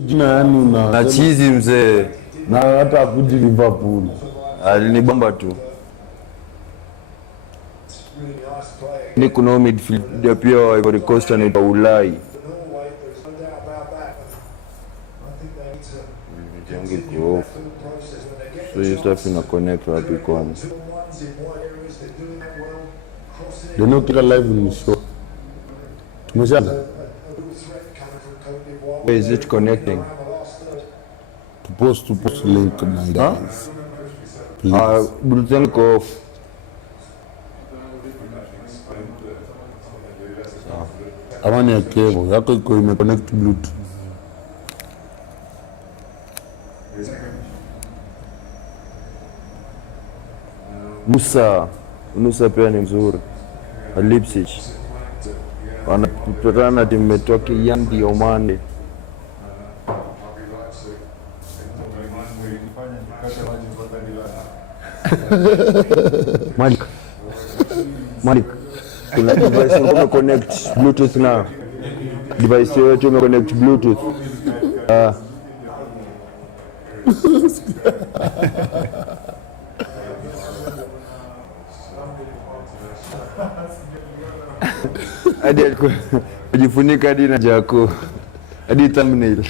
Jina yani na chizi mzee. Na hata kuji Liverpool. Alinibamba tu. Ni kuna midfield pia wa Ivory Coast anaitwa Ulai. So you stuff in a connect wapi kwanza. Ndio kila live ni show. Tumeshaanza. Where is it connecting? To post link my guys. Bluetooth off. Amani ya cable yako iko imeconnect Bluetooth. Musa pia ni mzuri. Leipzig. Wanapotana na timu imetoka Yandi Omande. Malik. Kuna device ume connect Bluetooth na device yote ume connect Bluetooth. Hadi kujifunika hadi na jako. Hadi thumbnail.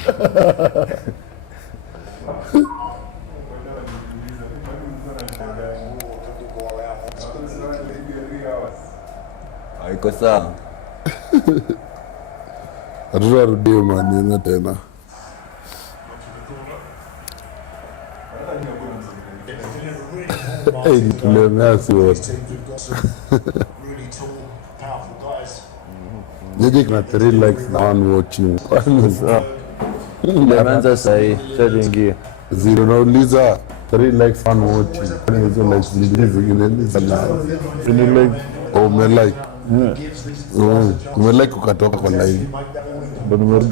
Haiko sawa. Arudi maneno tena. Hey, tulemasi wote. Jeje kuna 3 likes na 1 watching. Kwanza Nimeanza sahi, shaingia. Zero nauliza 3 likes 1 watching. Kwani hizo likes zingine ni sana. Ni like umelike. Umelike ukatoka kwa live. Ndio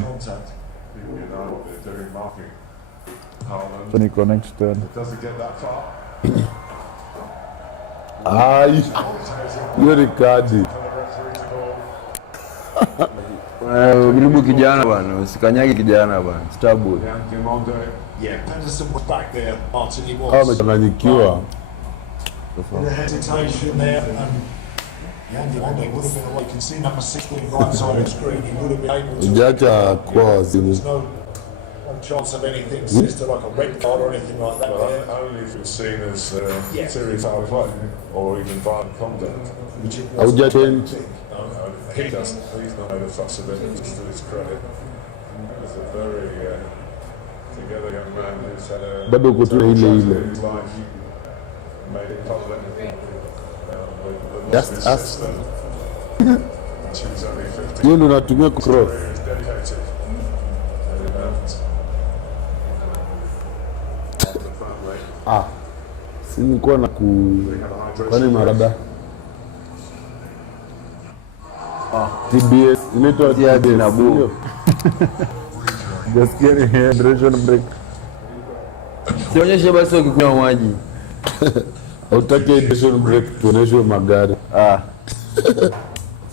ni connect tena. Ai. Hiyo ni kadi. Bilibu kijana bwana, usikanyage kijana bwana. Starboy. Amechanganyikiwa. Ujacha kwa wazimu. Chance of anything sinister like a red card or anything like that. Well, only if it's seen as serious foul play or even violent conduct. Auja change. He doesn't. He's not made a fuss of it. Just to his credit, he's a very together young man who's had a Bado kutu ile ile. life. Made it public. Just us. She was only 15. Yeye ndo natumia cross. He's dedicated. Si nilikuwa na kwani marada. TBS inaitwa Tiadi na bu. Just getting hydration break. Sionyeshe basi ukikunywa maji. Hautaki hydration break tuonyeshwe magari.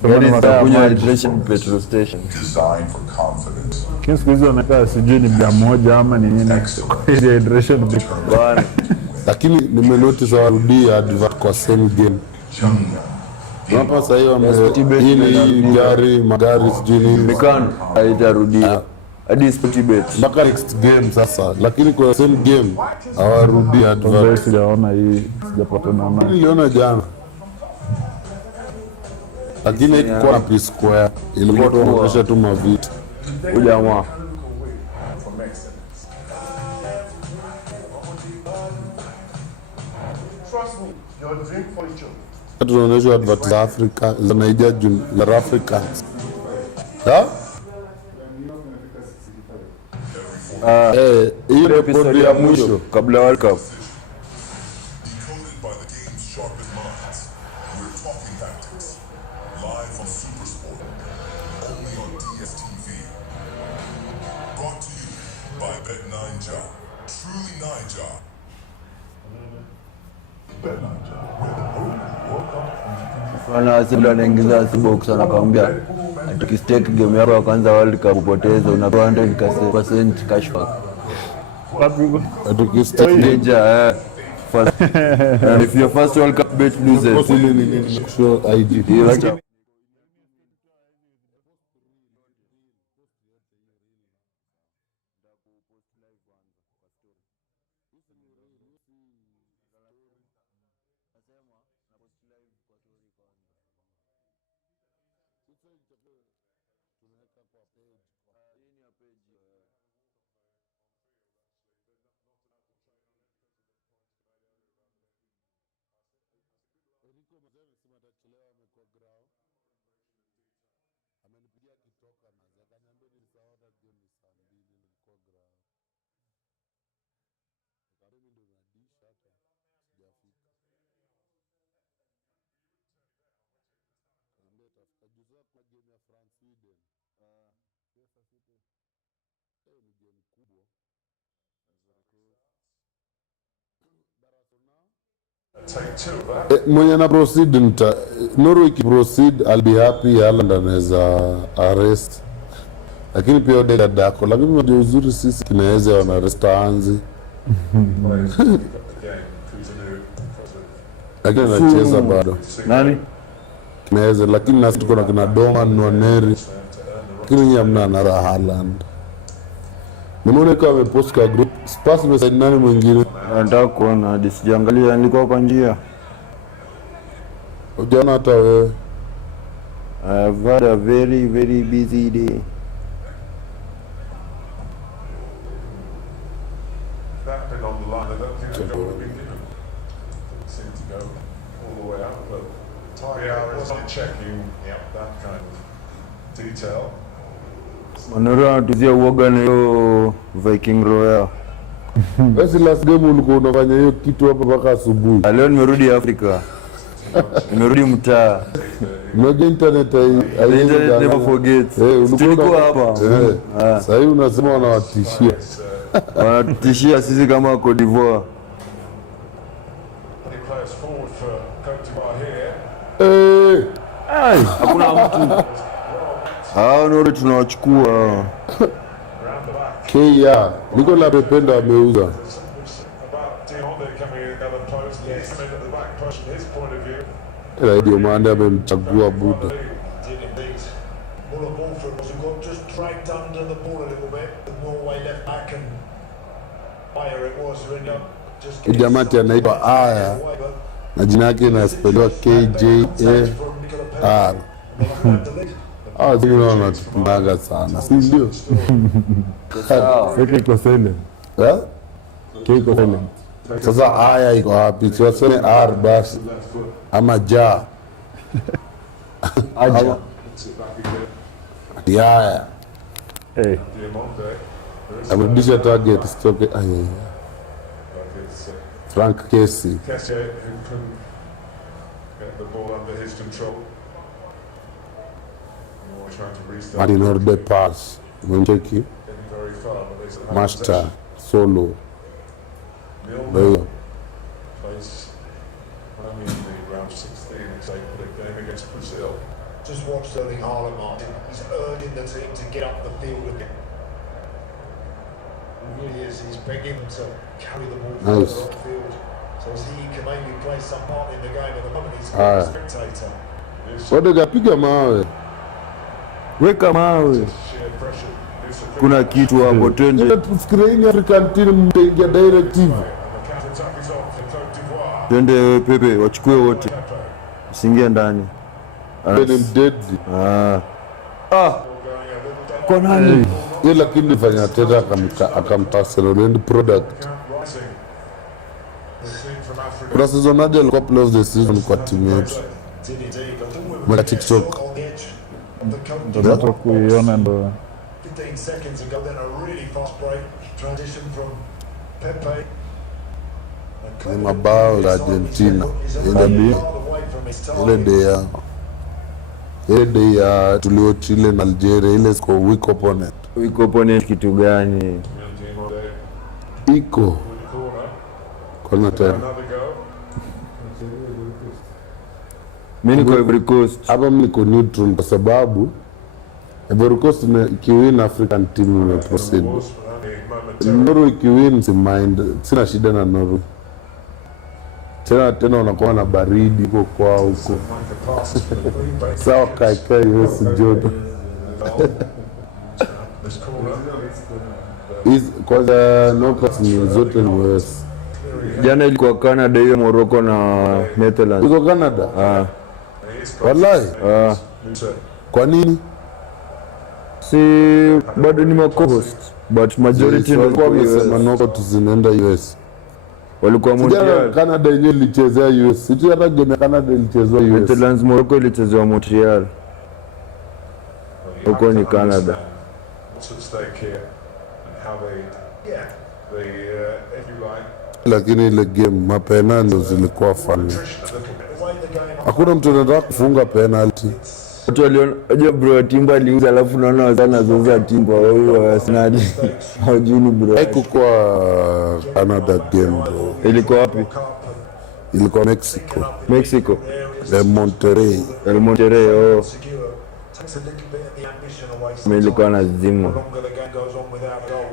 Kunywa hydration petrol station. Designed for confidence. Siku hizo nakaa sijui ni 100 ama ni nini. Hydration break. Bwana. Lakini nimenotice warudi advert kwa same game. Hapa sasa hiyo hii magari sijui nini. Mikano haitarudia. Hadi Sporty Bet. Mpaka next game sasa. Lakini kwa same game hawarudi advert. Sijaona hii, sijapata naona. Niliona jana. Lakini ilikuwa na P square. Ilikuwa tunaonyesha tu mavitu. Ujamaa. Tunaonyesha advert za Afrika, za Nigeria, za Africans. Hiyo episode ya mwisho kabla World Cup. Sibla anaingiza box anakuambia tukistake game yako ya kwanza World Cup upoteza unapewa 100% cashback. Tukistake Danger first. And if your first World Cup bet loses, show IG. Mwenye na proceed nita Norway ki proceed, I'll be happy. Haaland anaweza arrest, lakini pia dada dako, lakini ndio uzuri sisi kinaweza wana arrest anzi lakini anacheza bado Nani? kinaweza, lakini nasi tuko na kina Doma Nwaneri, lakini nyinyi hamna na Haaland. Nimeona kama amepost kwa group Spurs message nani mwingine nataka kuona hadi sijaangalia, nilikuwa kwa njia. Ujaona hata wewe? I've had a very busy day. That bit on the line, I don't think they've got a big dinner. It seemed to go all the way out, but TR isn't checking that kind of detail. Manoro anatuzia uoga na hiyo Viking Royal. Basi last game ulikuwa unafanya hiyo kitu hapa mpaka asubuhi. Leo nimerudi Afrika. Nimerudi mtaa. Unajua internet never forget. Tulikuwa hapa. Sasa hivi unasema wanawatishia. Wanatishia sisi kama Cote d'Ivoire. Players forward for Cote d'Ivoire here. Hakuna mtu. Norway tunawachukua. Kia niko la pependa ameuza. Ndio maana amemchagua Buda. Jamati anaitwa Aya na jina yake inaspelwa KJAR. Zingine wanatupundaga sana, si ndio? Iko silent. Iko silent. Sasa Aya iko wapi? Siwaseme R basi ama ja Aja. Aya amerudisha target stoke. Frank Casey Who couldn't get the ball under his control. Martin Orde pass Mwencheki Master Solo Leo plays only in the round 16 as they put a game against Brazil. Just watch Sterling Haaland, Martin. He's urging the team to get up the field with him. He really is. He's begging them to carry the ball further on the field. So as he can maybe play some part in the game at the moment. He's a spectator. Wade kapiga mawe. Weka mawe. Kuna kitu hapo twende. Screen African team mtaingia directive. Twende Pepe wachukue wote. Usiingie ndani. Kwa nani? Yeye lakini fanya tena akamtasa end product. Kwa season hadi alikuwa player of the season kwa timu yetu. Mwa TikTok. Ndio kuiona ndo 15 seconds ago, then a really fast break transition from Pepe. Ni mabao ya Argentina ile day ya tulio Chile na Algeria, ile siko weak opponent. Weak opponent kitu gani? Iko kona tena Mimi niko Ivory Coast. Hapa mimi niko neutral kwa sababu Ivory Coast ikiwin African team imeproceed. Norway ikiwin si mind, sina shida na Norway. Tena wanakuwa na baridi huko kwao huko. Sawa kaikai US joto. Kwanza knockouts ni zote ni US. Jana ilikuwa Canada hiyo, Morocco na Netherlands. Iko Canada? Wallahi? Kwa nini? Si bado ni co-host, but majority walikuwa wamesema knockouts zinaenda US. Walikuwa Montreal. Canada yenyewe ilichezea US. Sisi hata game Canada ilichezwa US. Netherlands, Morocco ilichezwa Montreal. Huko ni Canada. Lakini ile game mapena ndio zilikuwa fun. Hakuna mtu anataka kufunga penalty. Watu waliona bro Timba aliuza, alafu naona wazana zoza Timba wao Arsenal. Hajuni bro. Haikuwa Canada game bro. Ilikuwa wapi? Ilikuwa Mexico. Mexico. El Monterrey. Oh. Ilikuwa na zima.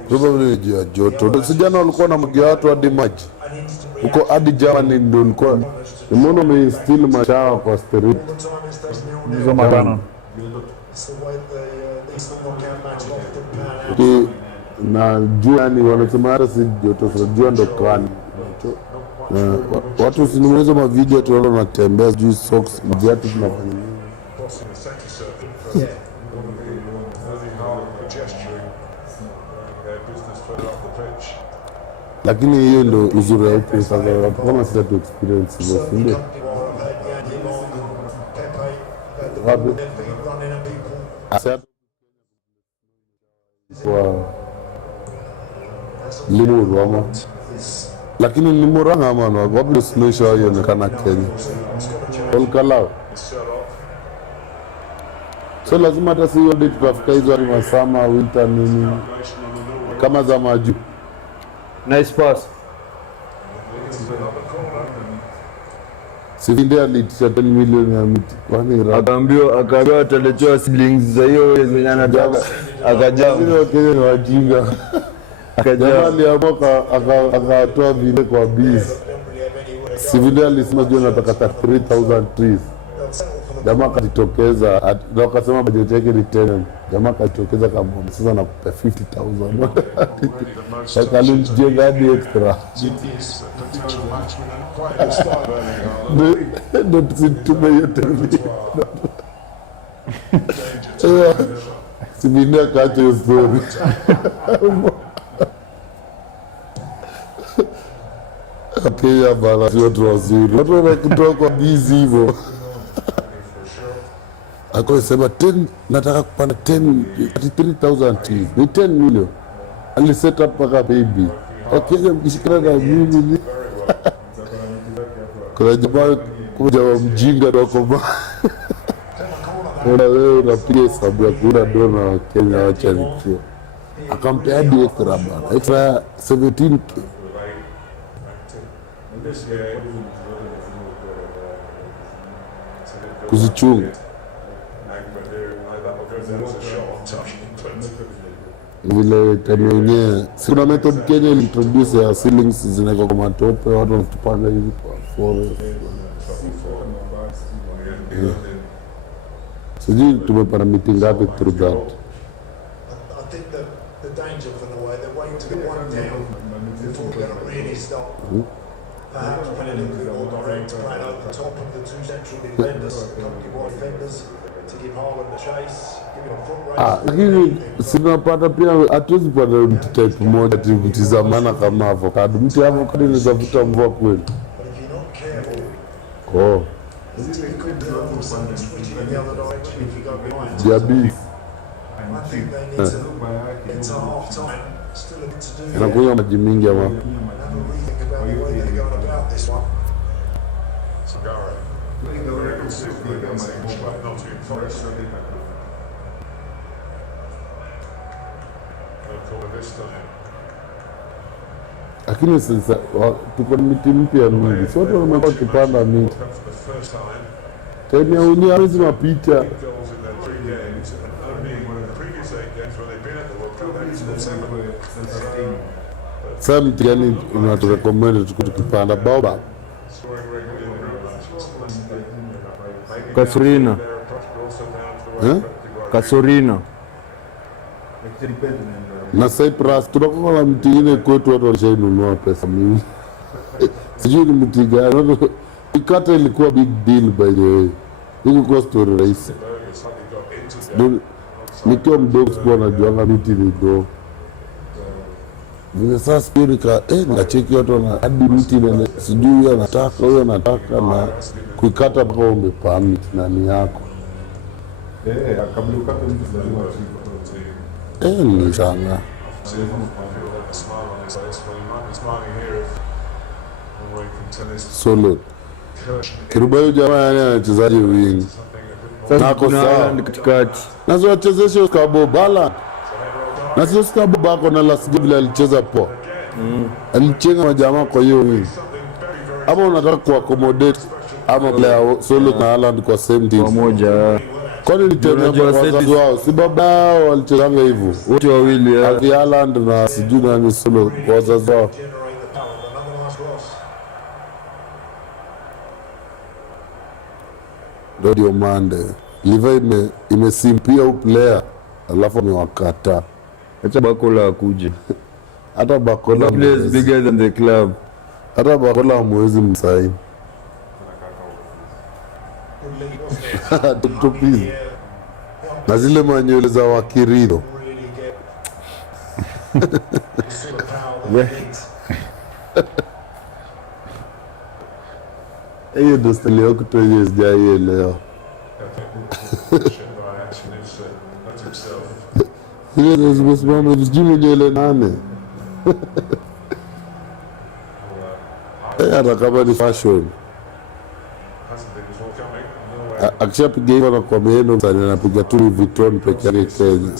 Probably jua joto. Sijana walikuwa na mgia watu hadi maji. Huko hadi Germany ndio nilikuwa. Nimeona wameinstill mashawa kwa street. Hizo matano. Na jua ni wanasema hata si joto, so jua ndo kali. Watu sinimeweza mavideo tunaona wanatembea juu socks, viatu tunafanya nini? Lakini hiyo ndo uzuri ya upe sasa, kama sita tu experience hizo, ndio. Wapi? Wow. Limuru ama. Lakini Limuru ama na wapi snow show inaonekana Kenya. Olkalao. So lazima hata si yote tutafika hizo ni masama, winter nini. Kama za maju. Nice pass. Sivindia alitisha 10 million ya miti. Kwani akaambiwa ataletewa siblings za hiyo zenye anataka. Akaja vile Wakenya ni wajinga. Akaja aliamoka akatoa vile kwa bees. Sivindia alisema juu anataka 3000 trees. Jamaa akajitokeza na akasema budget yake ni 10. Jamaa akajitokeza kama sasa nakupa 50,000. Akalimjenga hadi extra. Ndio tusitume yote. Sivindia kaacha hiyo story. Kenya bana sio watu wazuri. Watu wanakutoa kwa busy hivyo. Akasema 10 nataka kupanda 33,000 trees. Ni 10 million. Ali set up paka baby. Wakenya mkishikana na mimi. Kwa jamaa kuja mjinga doko ba. Wewe unapiga hesabu ya kuna dona wa Kenya wacha nikiwa. Akampea hadi extra bana. Extra 17k. Kuzichunga. Vile tani wenyewe. Kuna method Kenya introduce ya ceilings zinawekwa kwa matope, watu wanatupanga hivi kwa forest. Sijui tumepata meeting ngapi through that. I think the danger for Norway, they're waiting to get one down before they're going to really start. Perhaps playing a little bit more direct, playing over the top of the two central defenders, company wide defenders, to give Haaland a chase, give him a foot race. Lakini sinapata pia hatuwezi pata mtu type moja tu mtizamana kama avocado. Mtu avocado inaweza vuta mvua kweli. But if you're not careful, it's difficult to switch in the other direction if you go behind. Diabetes. I think they need to get to half time. Still a bit to do. Inakunywa maji mingi ama. Have a rethink about the way they're going about this one. Sagara. Nottingham Forest. This time. Lakini sasa tuko na miti mpya mingi. Sote wamekuwa kipanda miti. For the first time Tena unia hawezi mapita. goals in their 3 games, and only in the previous 8 games when they've been at the World Cup, they've scored 7. Sasa mtihani unaturecommend tukipanda Boba. Scoring regularly in the matches. Kasurina. Their approach, but also down to the way Kasurina. Na Cyprus tunakuwa na mtihani kwetu watu walishainunua pesa mingi. Sijui ni mtigano. Ikata ilikuwa big deal by the way. Huku kwa story rahisi. Nikiwa mdogo sikuwa najuanga miti ni do. Vile sasa spirika nacheki watu na hadi miti na sijui anataka huyo anataka na kuikata mpaka umepamit nani yako. Kabla ukate mtu lazima Ni sana. Solo. Kirubayo jamaa yani anachezaji wingi. Sasa kuna Haaland katikati. Na sio wachezeshe Skabo bala. Na sio Skabo bako na last game alicheza po. Alichenga majamaa kwa hiyo wingi. Ama unataka kuaccommodate ama player Solo na Haaland kwa same team Pamoja. Kwani ni tena kwa wazazi wao? Si baba wao walichezanga hivyo. Wote wawili Haaland na sijui nani Solo kwa wazazi wao. Ndio mande. Liva imesimpia u player alafu amewakata. Acha Bakola akuje. Hata Bakola Players bigger than the club. Hata Bakola mwezi msaini. Tupizi. Na zile manywele za Wakirido. Hiyo ndo stali ya kutoye sijai leo. Hiyo ndo zimesimama vijimi nywele 8. Hata kama ni fashion. Akishapiga hivyo na kwa meno sana anapiga tu Vuitton peke yake Kenya.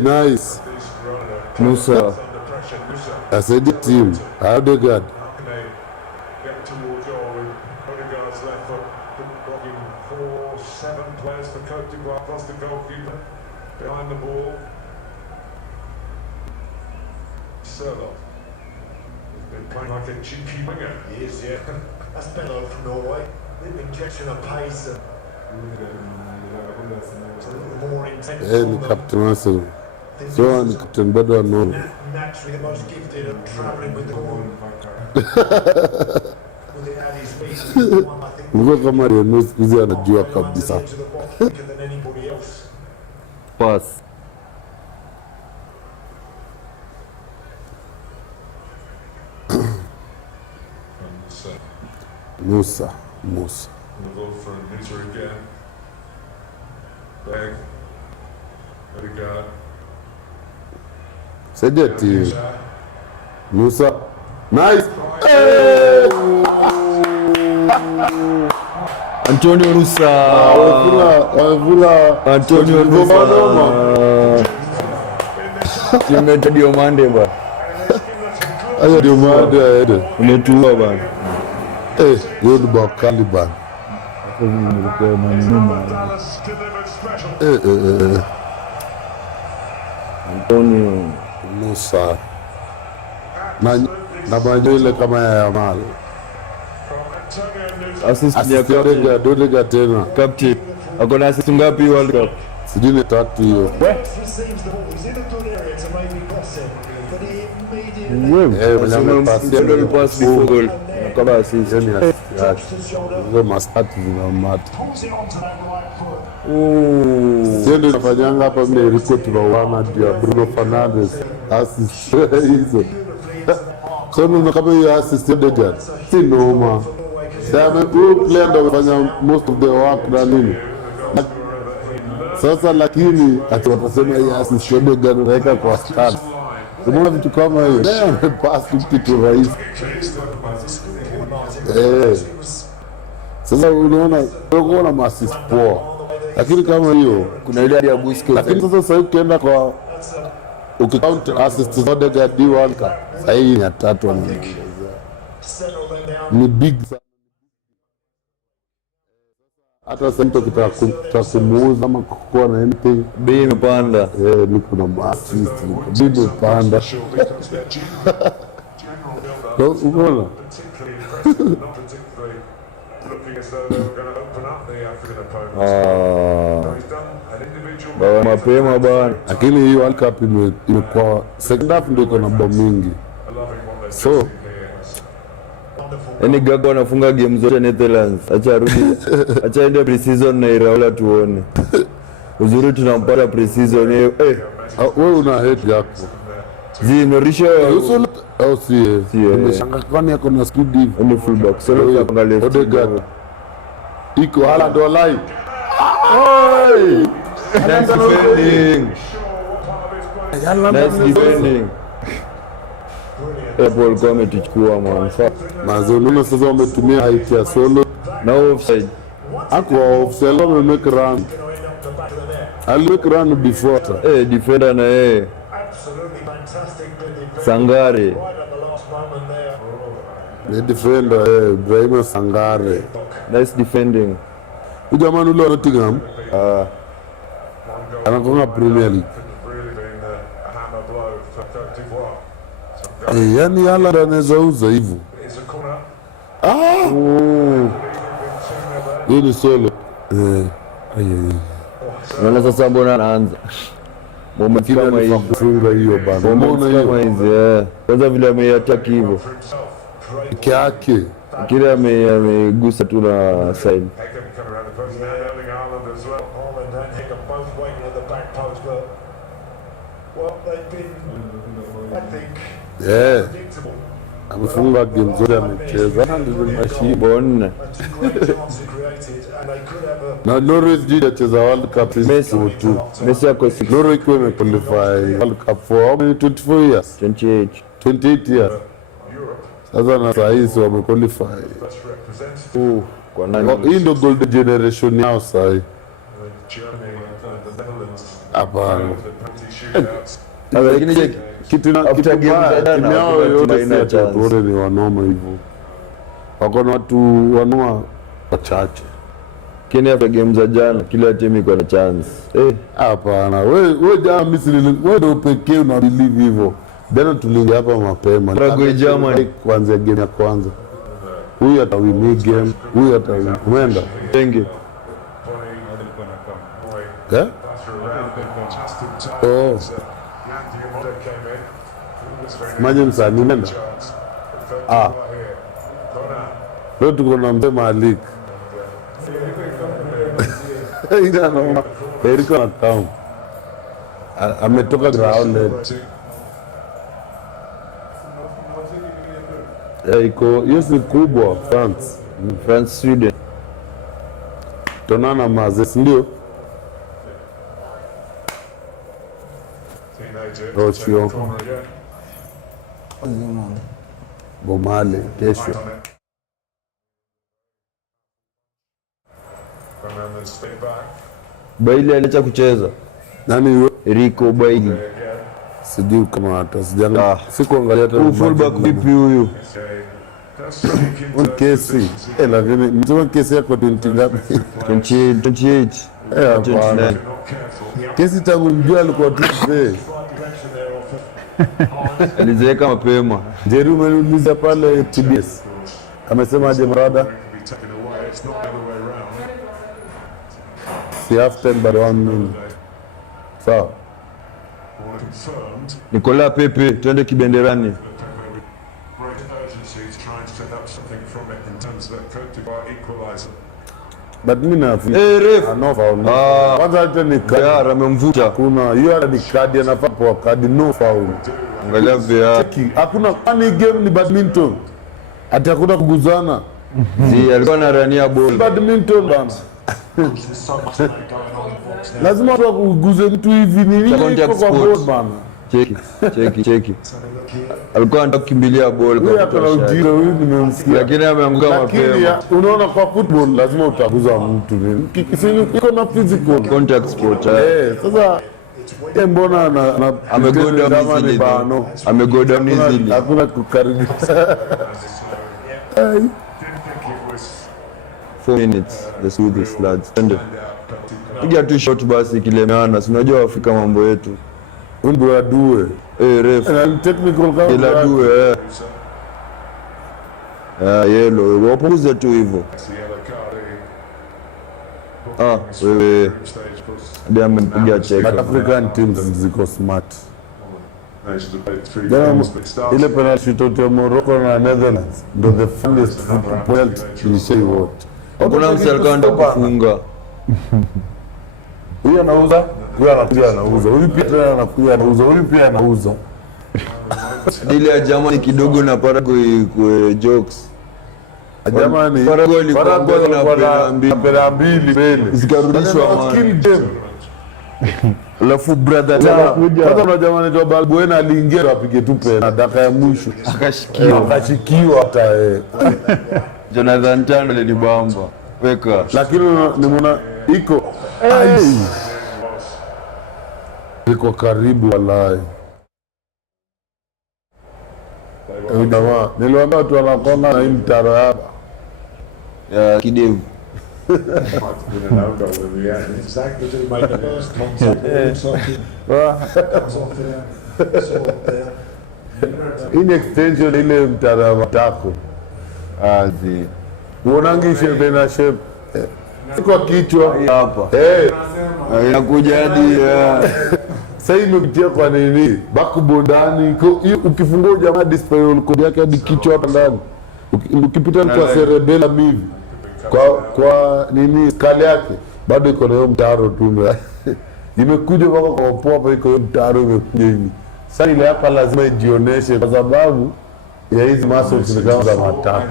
Nice. Musa. I said the team. How they got? Get towards goal with Odegaard's left foot, blocking 4-7 players for Cote d'Ivoire, plus the goalkeeper behind the ball. Sørloth. He's been playing like a cheeky winger. He is, yeah. That's Bello from Norway. They've been catching a pace and it's a little more intense. Ni Captain Arsenal. So ni Captain bado wa Norway. Naturally the most gifted and travelling with the ball. With it at his feet. I think Mko kama Renault sikizi anajua kabisa. to the box quicker than anybody else. Pass. Musa. The ball for Musa again. Back. Odegaard. Saidia team. Musa. Nice. Antonio Musa. Wavula. Antonio Musa. Teammate ndio Mande ba. Ayo ndio maana aende. Umetua bana. Good bakali bana. Dallas delivered special. Antonio Musa. Na manywele kama ya Yamal. From Antonio Musa. assist ya Assist captain. Odegaard tena. Captain. Akona assist ngapi World Cup? Sijui ni 3 hiyo. Receives the ball. He's in a good area to maybe cross it, but he immediately Mwenye amepasia Single pass before goal. Kama assist. hiyo ni assist yake. drops his shoulder, Hizo mastati zinamata. pulls it onto that right foot. Sio ndio inafanyanga hapa mimi Rico tunawana ndio ya Bruno Fernandes assist hizo. So ndio kama hiyo assist ya Odegaard. Si noma. Sasa huyo player ndio amefanya most of the work na nini. Sasa lakini ati watasema hii assist ya Odegaard unaweka kwa start. Unaona vitu kama hiyo. Leo amepass kitu rahisi. Sasa unaona unaona maassist poa. Lakini kama hiyo Kuna ile ya Busquets. lakini sasa ukienda kwa ukicount assist zote gadi World Cup sasa hii ni 3 wameongezea. settle them down. Ni big sana. Hata sasa mtu kitaka kumuuza ama kukuwa na anything bei imepanda. ni kuna assist bibi imepanda. Sure, because their general build-up Unaona? particularly impressive, not particularly looking as though they were going to open up the African opponents. So he's done an individual Bawa mapema bana. Lakini hii World Cup imekuwa second half ndio iko na bao mingi. loving what they're So doing here. Yaani Gaga wanafunga game zote Netherlands. Acha arudi. Acha ende pre-season na Iraola tuone. Uzuri tunampata pre-season hiyo. wewe una hate yako. Zinorisha Uso au si nimeshangaa kwani yako na speed hivi. ni fullback. Solo ya panga left. Odegaard. Iko hala ndo live. Nice defending. Nice defending. Paul Gomez tuchukua man. Mazono sasa wametumia height ya Solo. No offside. Ako offside make run. I'll make run before. Defender na Absolutely fantastic. Sangare. Right at the last moment there. The defender Ibrahim Sangare. Nice defending. Ujamani ule wa Nottingham. Anakonga Premier League. Really been a hammer blow for Cote d'Ivoire. Yani Haaland anaweza uza hivyo. It's a corner. Hii ni Solo. Unaona sasa mbona anaanza? Moment Kile kama hizi. alifunga hiyo bana. Moment Umeona kama hiyo? hizi. Kwanza vile ameattack hivyo. Peke yake. Kile amegusa tu na side. Beckham coming around the post and Erling Haaland as well. Holland and Hickam both waiting at the back post, but well, they've been, I think, predictable. Amefunga game zote amecheza. Ndio mashi Bonne. Great chances created, and they could have a na Norway did acheza World Cup Messi. tu. Messi ako 6 Norway kwa imequalify World Cup for how many 24 years? 28. 28 years. Sasa na saa hii wamequalify. Best representative. Kwa nani? Hii ndio golden generation yao saa hii. Germany and the Netherlands. Hapana. The penalty shootouts. Lakini je, Kitu na After kitu game za baya, jana, timu yao hakuna yote timu si haina ati chance. wote ni wanoma hivyo. Wako na watu wanoma wachache. Kenya after game za jana kila timu iko na chance. Hapana, wewe jana Misri wewe ndio pekee una believe hivyo. Jana tuliingia hapa mapema. Paraguay Germany Kwanza game ya kwanza. Huyu atawini game, huyu atawini. Umeenda? Tenge. Eh? Oh, maji msanii umeenda? Leo tuko na mzee Malik. Ina naona Eriko na town. Ametoka ground. Iko hiyo si kubwa France. France Sweden. Tonana mazes ndio. Rochio. Bomale kesho. Bailey aliacha kucheza. Nani huyo? Rico Bailey. Sijui kama hata sijanga. Sikuangalia hata Fullback vipi huyu? Kesi. Lakini mtu kesi yako 20 ngapi? 28. Hapana. Kesi tangu mjua alikuwa tu mzee. Alizeeka mapema. Jeru umeniuliza pale TBS. Amesema aje mrada? Si half time but 1 minute. Sawa. Nicola Pepe twende kibenderani. But mimi na Ref. no foul. Kwanza hata ni kadi. VR amemvuta. Kuna hiyo hata ni kadi anafaa kwa kadi no foul. Angalia VR. Hakuna kwani game ni badminton. Ati hakuna kuguzana. Alikuwa anarania ball. Badminton bana. Lazima watu wakuguze mtu hivi ni nini kwa board bana. Cheki. Alikuwa anataka kukimbilia ball Huyu akona ujira huyu nimemsikia. lakini ameanguka Lakini mapema. unaona kwa football lazima utaguza mtu nini. Iko na physical Contact sport. sasa It's when Mbona Amegoda kama ni easily though. bano. Amegoda easily. Hakuna kukaribia. Didn't think it was 4 minutes. Let's do this lads. Piga tu shot basi kilemeana. Si unajua Afrika mambo yetu. Undu adue. Ref. Technical kama. Ila due. Yellow. Wapuze tu hivyo. Wewe. Ndio amempiga check. But African teams ziko smart. managed to play 3 Jana games, but started ile penalty shootout ya Morocco na Netherlands ndo the funniest point nilishai watch. Hakuna mtu alikuwa anataka kufunga. Huyu anauza, huyu anakuja anauza, huyu pia tena anakuja anauza, huyu pia anauza. Ile ya Germany kidogo na Paraguay kwa jokes. Jamani, Paraguay ilikuwa na pera mbili mbele. Zikarudishwa Skill game. Alafu brother Kwanza kuna jamaa anaitwa Balbuena aliingia apige tu pena dakika ya mwisho. Akashikiwa hata Jonathan Tano lilibamba. Weka. Lakini nimeona iko iko karibu wallahi. Jamaa niliwaambia watu wanakonga na hii mtaro hapa. Ya kidevu. might have been a no-go in the end. exactly to make the first contact. It looks like it comes off there, sort of there. Hii ni extension ile mtaro ya matako. Azi. Uonangi shape na shape. Kwa kichwa. Hapa. Inakuja hadi Sasa imepitia kwa nini? Bakubondani. Ukifungua jamaa display code yake hadi kichwa hapa ndani. Ukipita kwa cerebellum hivi. Kwa nini skali yake bado iko na mtaro tu. Imekuja mpaka kwa poa hapa iko mtaro imekuja hivi. Sasa ile hapa lazima ijioneshe kwa sababu ya hizi muscles ni kama za matako.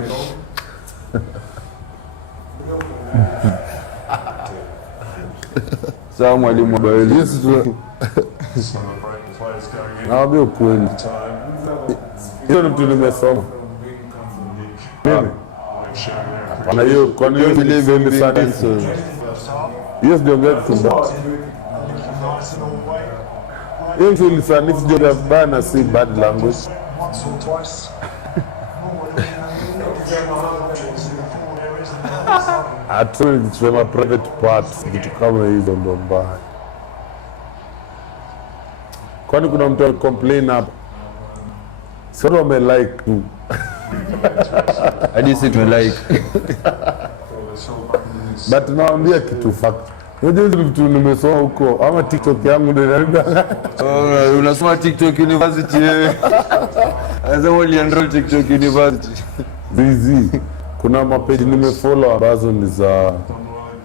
sawa mwalimu wa biology. Yes, Celebrating players going in naambia ukweli. time. Hiyo ndio nimesoma. Mimi ana hiyo kwa nini Believe in vile sana being hizo. Yes, ndio ngeti kumba. Nice and all the way. Hiyo ndio lisanifu ndio bana si bad language. Once or twice. Atu tusema private parts vitu kama hizo ndo mbaya. Kwani kuna mtu alicomplain hapa? Sio wame like tu. Hadi sisi tuna like. But naambia kitu fact. Unajua hizo vitu nimesoma huko ama TikTok yangu ndio inaenda. Unasoma TikTok University wewe. Anasema ulienroll TikTok University. Busy. Kuna mapeji nimefollow ambazo ni za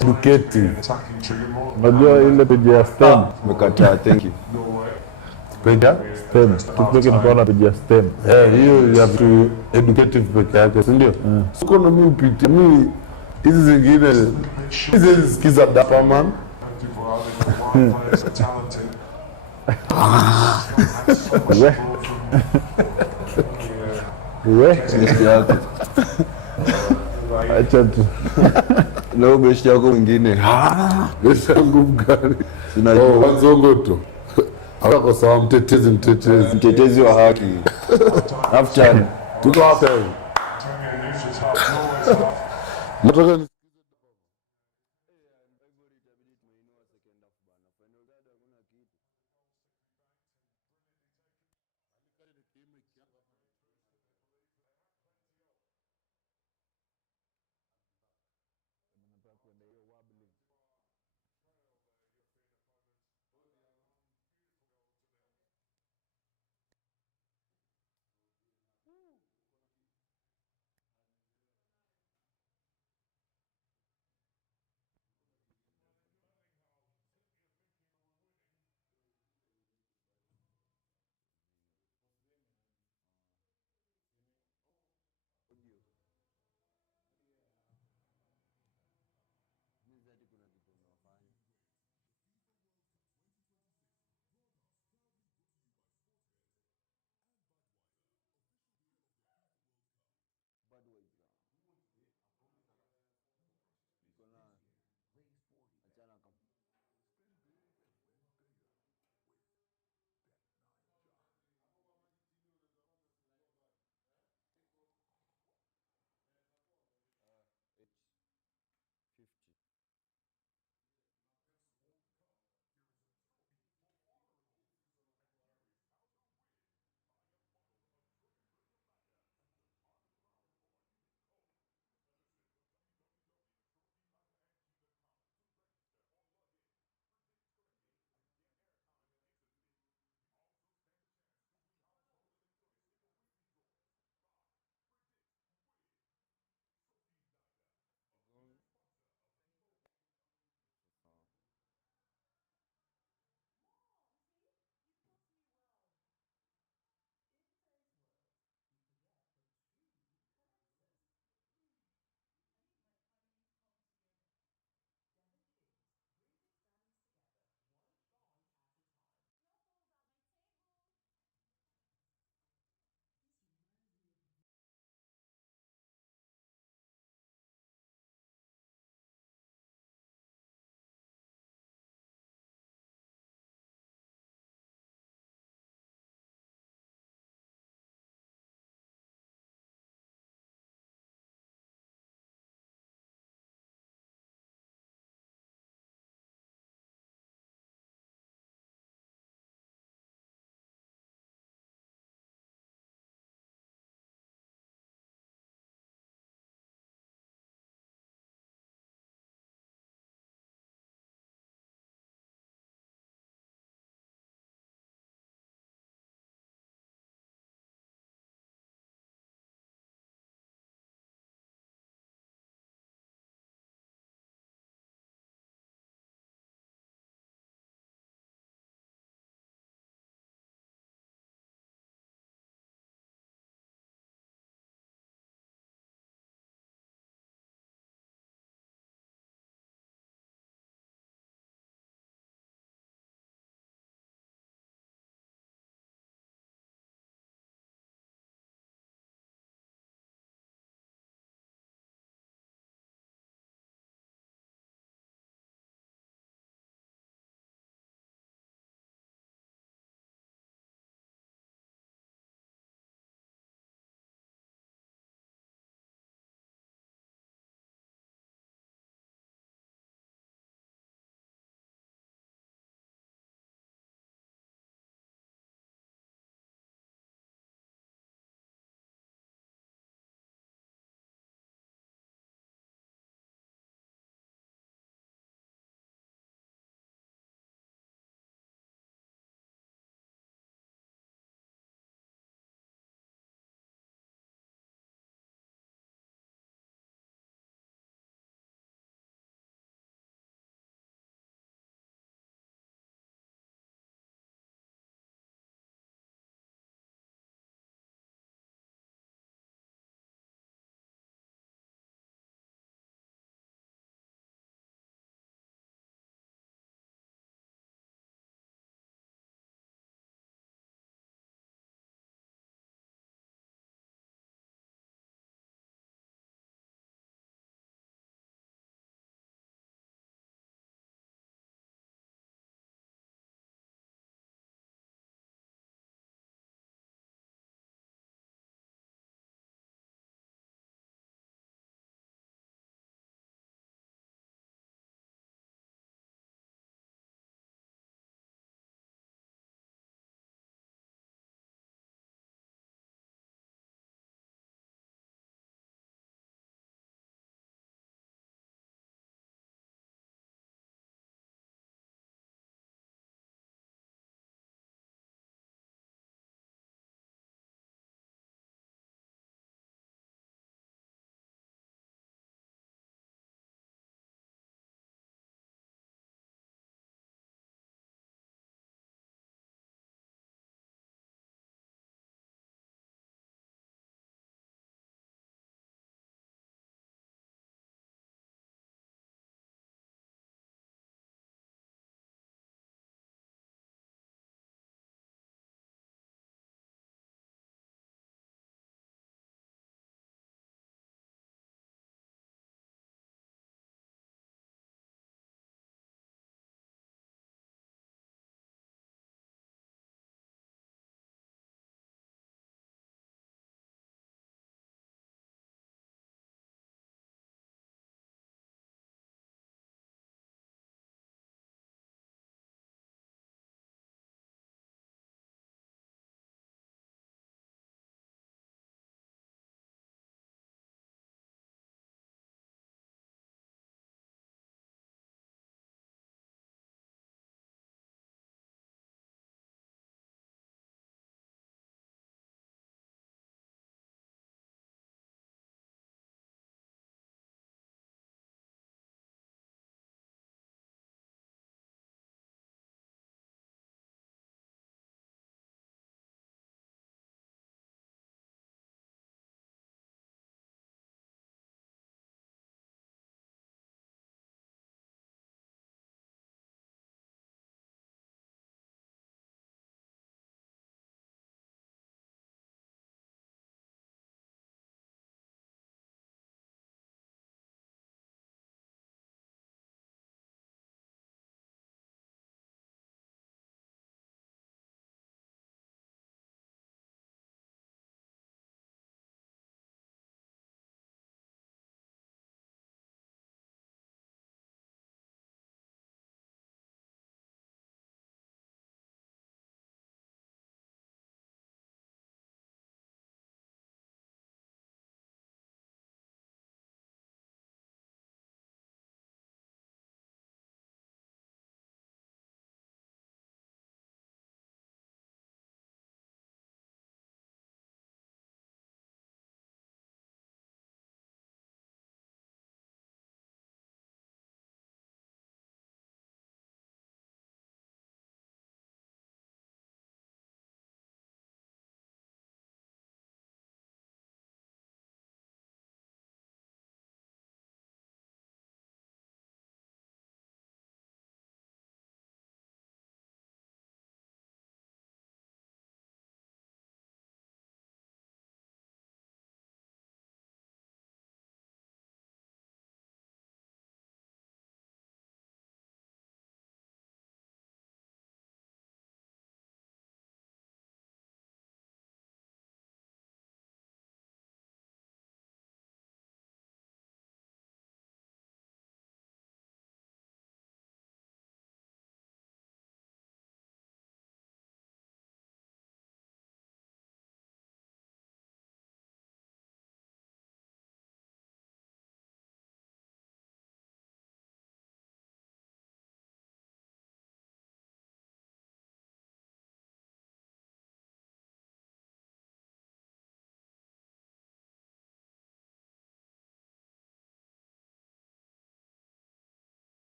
educative. Attacking trigger more. Unajua ile page ya STEM, Umekataa, thank you. Norway. Penda? STEM. TikTok inakuwa na page ya STEM. Hiyo ya vitu educative peke yake, si ndio? Siko na mimi upitie. Mimi hizi zingine hizi zisikiza Dapaman. Why players are talented. We, Best yako. acha tu. Leo best yako mwingine. Beshangu mgani? Sina Wanzongo tu. Hawako sawa mtetezi. mtetezi wa haki. After Tuko hapa. Turning a neutral half. Norway's half. Nataka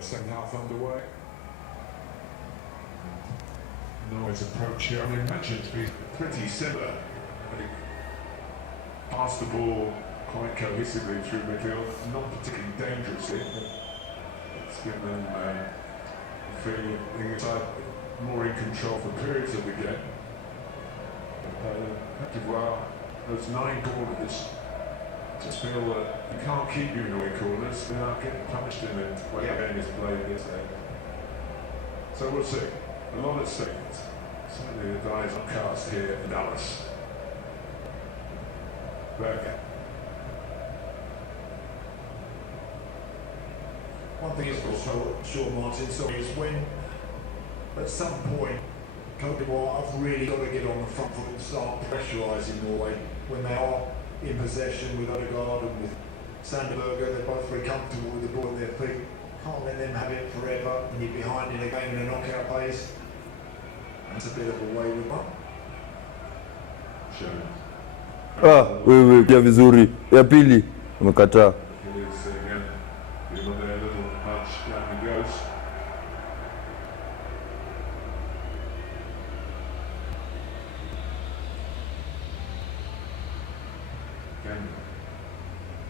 the second half underway. Norway's approach here, I imagine to be pretty similar. They pass the ball quite cohesively through midfield, not particularly dangerously. It's given them a feeling inside more in control for periods of the game. Cote d'Ivoire, those 9 corners, just feel that you can't keep giving away corners without getting punished in it when the game is played this day. So we'll see. A lot at stake. Certainly the eyes are cast here in Dallas. Berger. One thing is for sure, Martin, is when at some point Cote d'Ivoire have really got to get on the front foot and start pressurising Norway when they are in possession with Odegaard and with Sanderberger. They're both very comfortable with the ball at their feet. Can't let them have it forever and you're behind in a game in a knockout phase. That's a bit of a wayward one. Ah, wewe pia vizuri. Ya pili umekataa.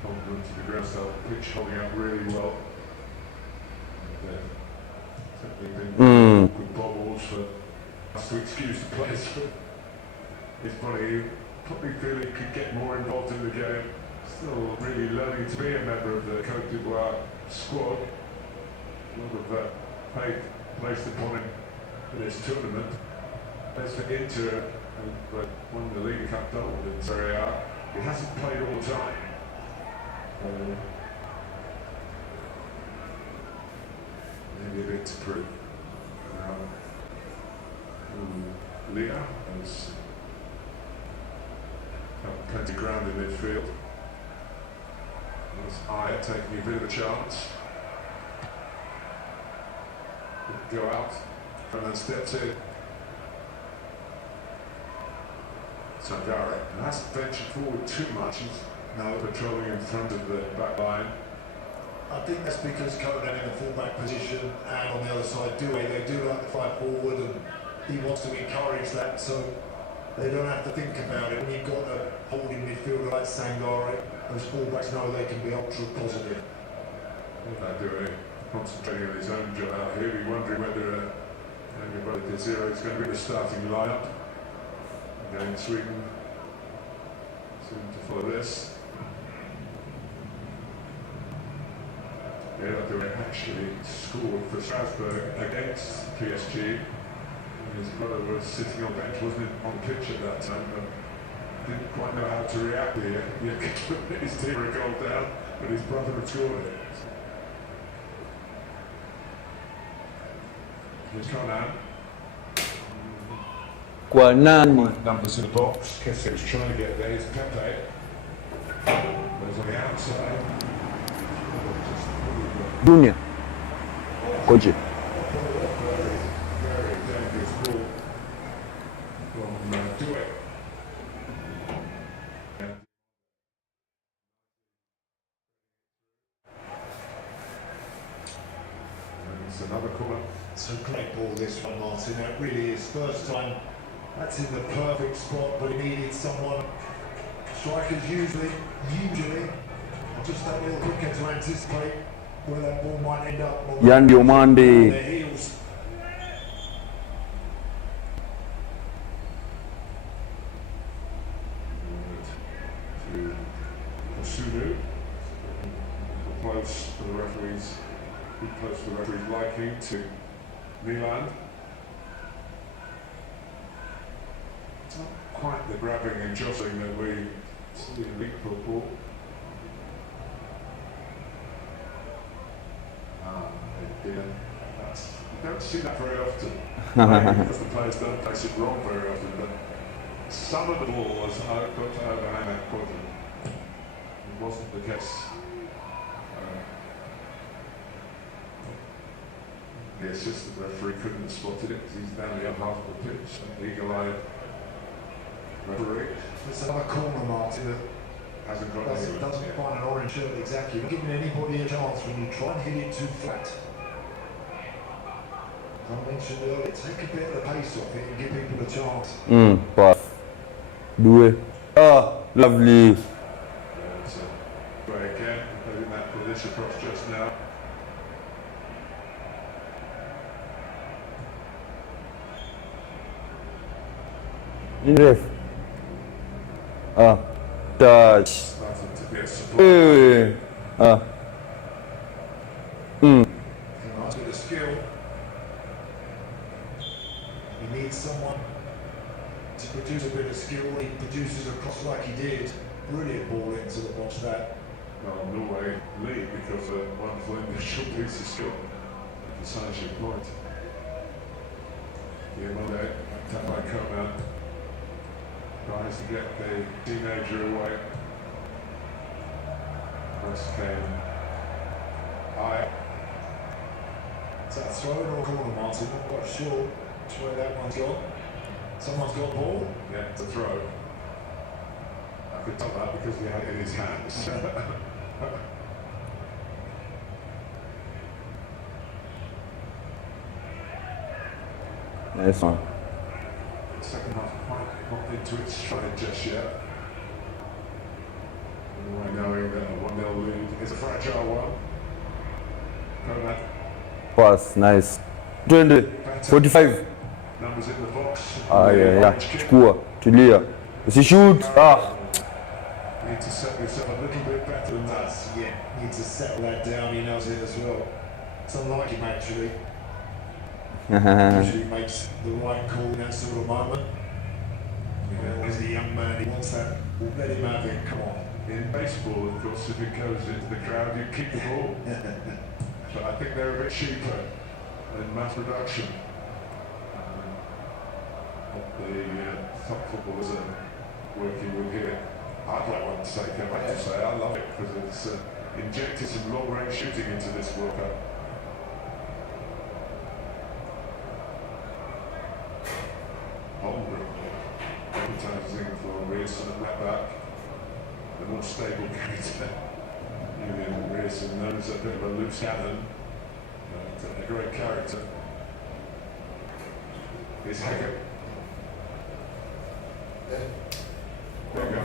Compliment to the ground, so pitch holding up really well. Certainly been awkward bobbles for us to excuse the players, but he's probably feeling he could get more involved in the game. Still really learning to be a member of the Cote d'Ivoire squad. A lot of faith placed upon him in this tournament. As for Inter, but won the League Cup double in Serie A. He hasn't played all the time. Maybe a bit to prove. Leah has plenty of ground in midfield. There's Aya taking a bit of a chance. Go out and then steps in. Sangare hasn't ventured forward too much. He's now patrolling in front of the back line. I think that's because Cote in the full-back position and on the other side they do like to fight forward, and he wants to encourage that so they don't have to think about it. When you've got a holding midfielder like Sangare, those full-backs know they can be ultra positive. What they're doing, concentrating on his own job out here, we're wondering whether everybody did zero is going to be the starting lineup. Again, Sweden soon to follow this. WORLDCUP actually scored for Strasbourg against PSG. His brother was sitting on the bench, wasn't on the pitch at that time, but didn't quite know how to react here. His team were a goal down, but his brother had scored it. Here's Conan. Kwa nani? Numbers in the box. Kesse's trying to get there. It's Pepe. Goes on the outside. Dunia. Koje. Very dangerous ball from Duet. And it's another corner. It's a great ball this one, Martin. It really is. First time, that's in the perfect spot, but he needed someone. Strikers usually, just that little quicker to anticipate where that ball might end up on Yan their Diomande. heels. To Osunu. Close for the referees. Close for the referees' liking to Milan. It's not quite the grabbing and jostling that we see in league football. You don't see that very often. Because the players don't place it wrong very often, but some of the ball was put over that quadrant. It wasn't the case. The assistant referee couldn't have spotted it because he's down the other half of the pitch. An eagle-eyed referee. It's another corner, Martin, that Hasn't got doesn't find an orange shirt exactly. Not giving anybody a chance when you try and hit it too flat. I mentioned earlier, take a bit of the pace off it and give people a chance. Pass. Do it. Lovely. Yeah, it's great again, putting that polish across just now. Ref. Touch. Starting to be a supply. Hey. Nice bit of skill. He needs someone to produce a bit of skill. He produces a cross like he did. Brilliant ball into the box that. Well, Norway lead because of one initial piece of skill. Besides your point. Monday, tap by Kona. Tries to get the teenager away. Nice came. High. Is that throw or corner, Martin? Not quite sure which way that one's gone. Someone's got the ball. Yeah, it's a throw. I could tell that because he had it in his hands. Nice one. Second half quite not into its stride just yet. Anyway, knowing that a 1-0 lead is a fragile one. Conrad, Pass. Nice. 20. 45. numbers in the box. Yeah. Chukua. Tulia. Usishoot. Need to set yourself a little bit better than that. Yeah, need to settle that down. He knows it as well. It's unlike him actually. Usually makes the right call in that sort of moment. As a young man, he wants that. We'll let him have it. Come on. In baseball, of course, if it goes into the crowd, you keep the ball. But I think they're a bit cheaper in mass production. What the top footballers are working with here. I'd like one to say, I have to say, I love it because it's injected some long-range shooting into this World Cup. Holmgren, advertising for Rearson at left back, the more stable character. Julian Rearson knows a bit of a loose cannon, but a great character. Here's Haggett. There you go.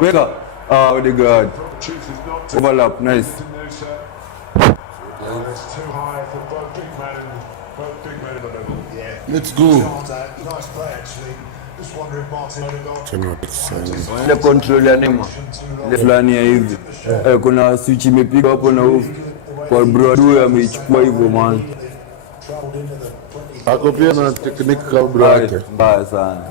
Wake up. Very good. Overlap. Nice. It's too high for both big men in the middle. Yeah. Let's go. Nice play actually. Just wondering Martin Odegaard. Ile control ya Neymar. Ile fulani ya hivi. Kuna switch imepigwa hapo na huko. Kwa Broadway ameichukua hivyo man. Ako pia na technique kama bro yake. Mbaya sana.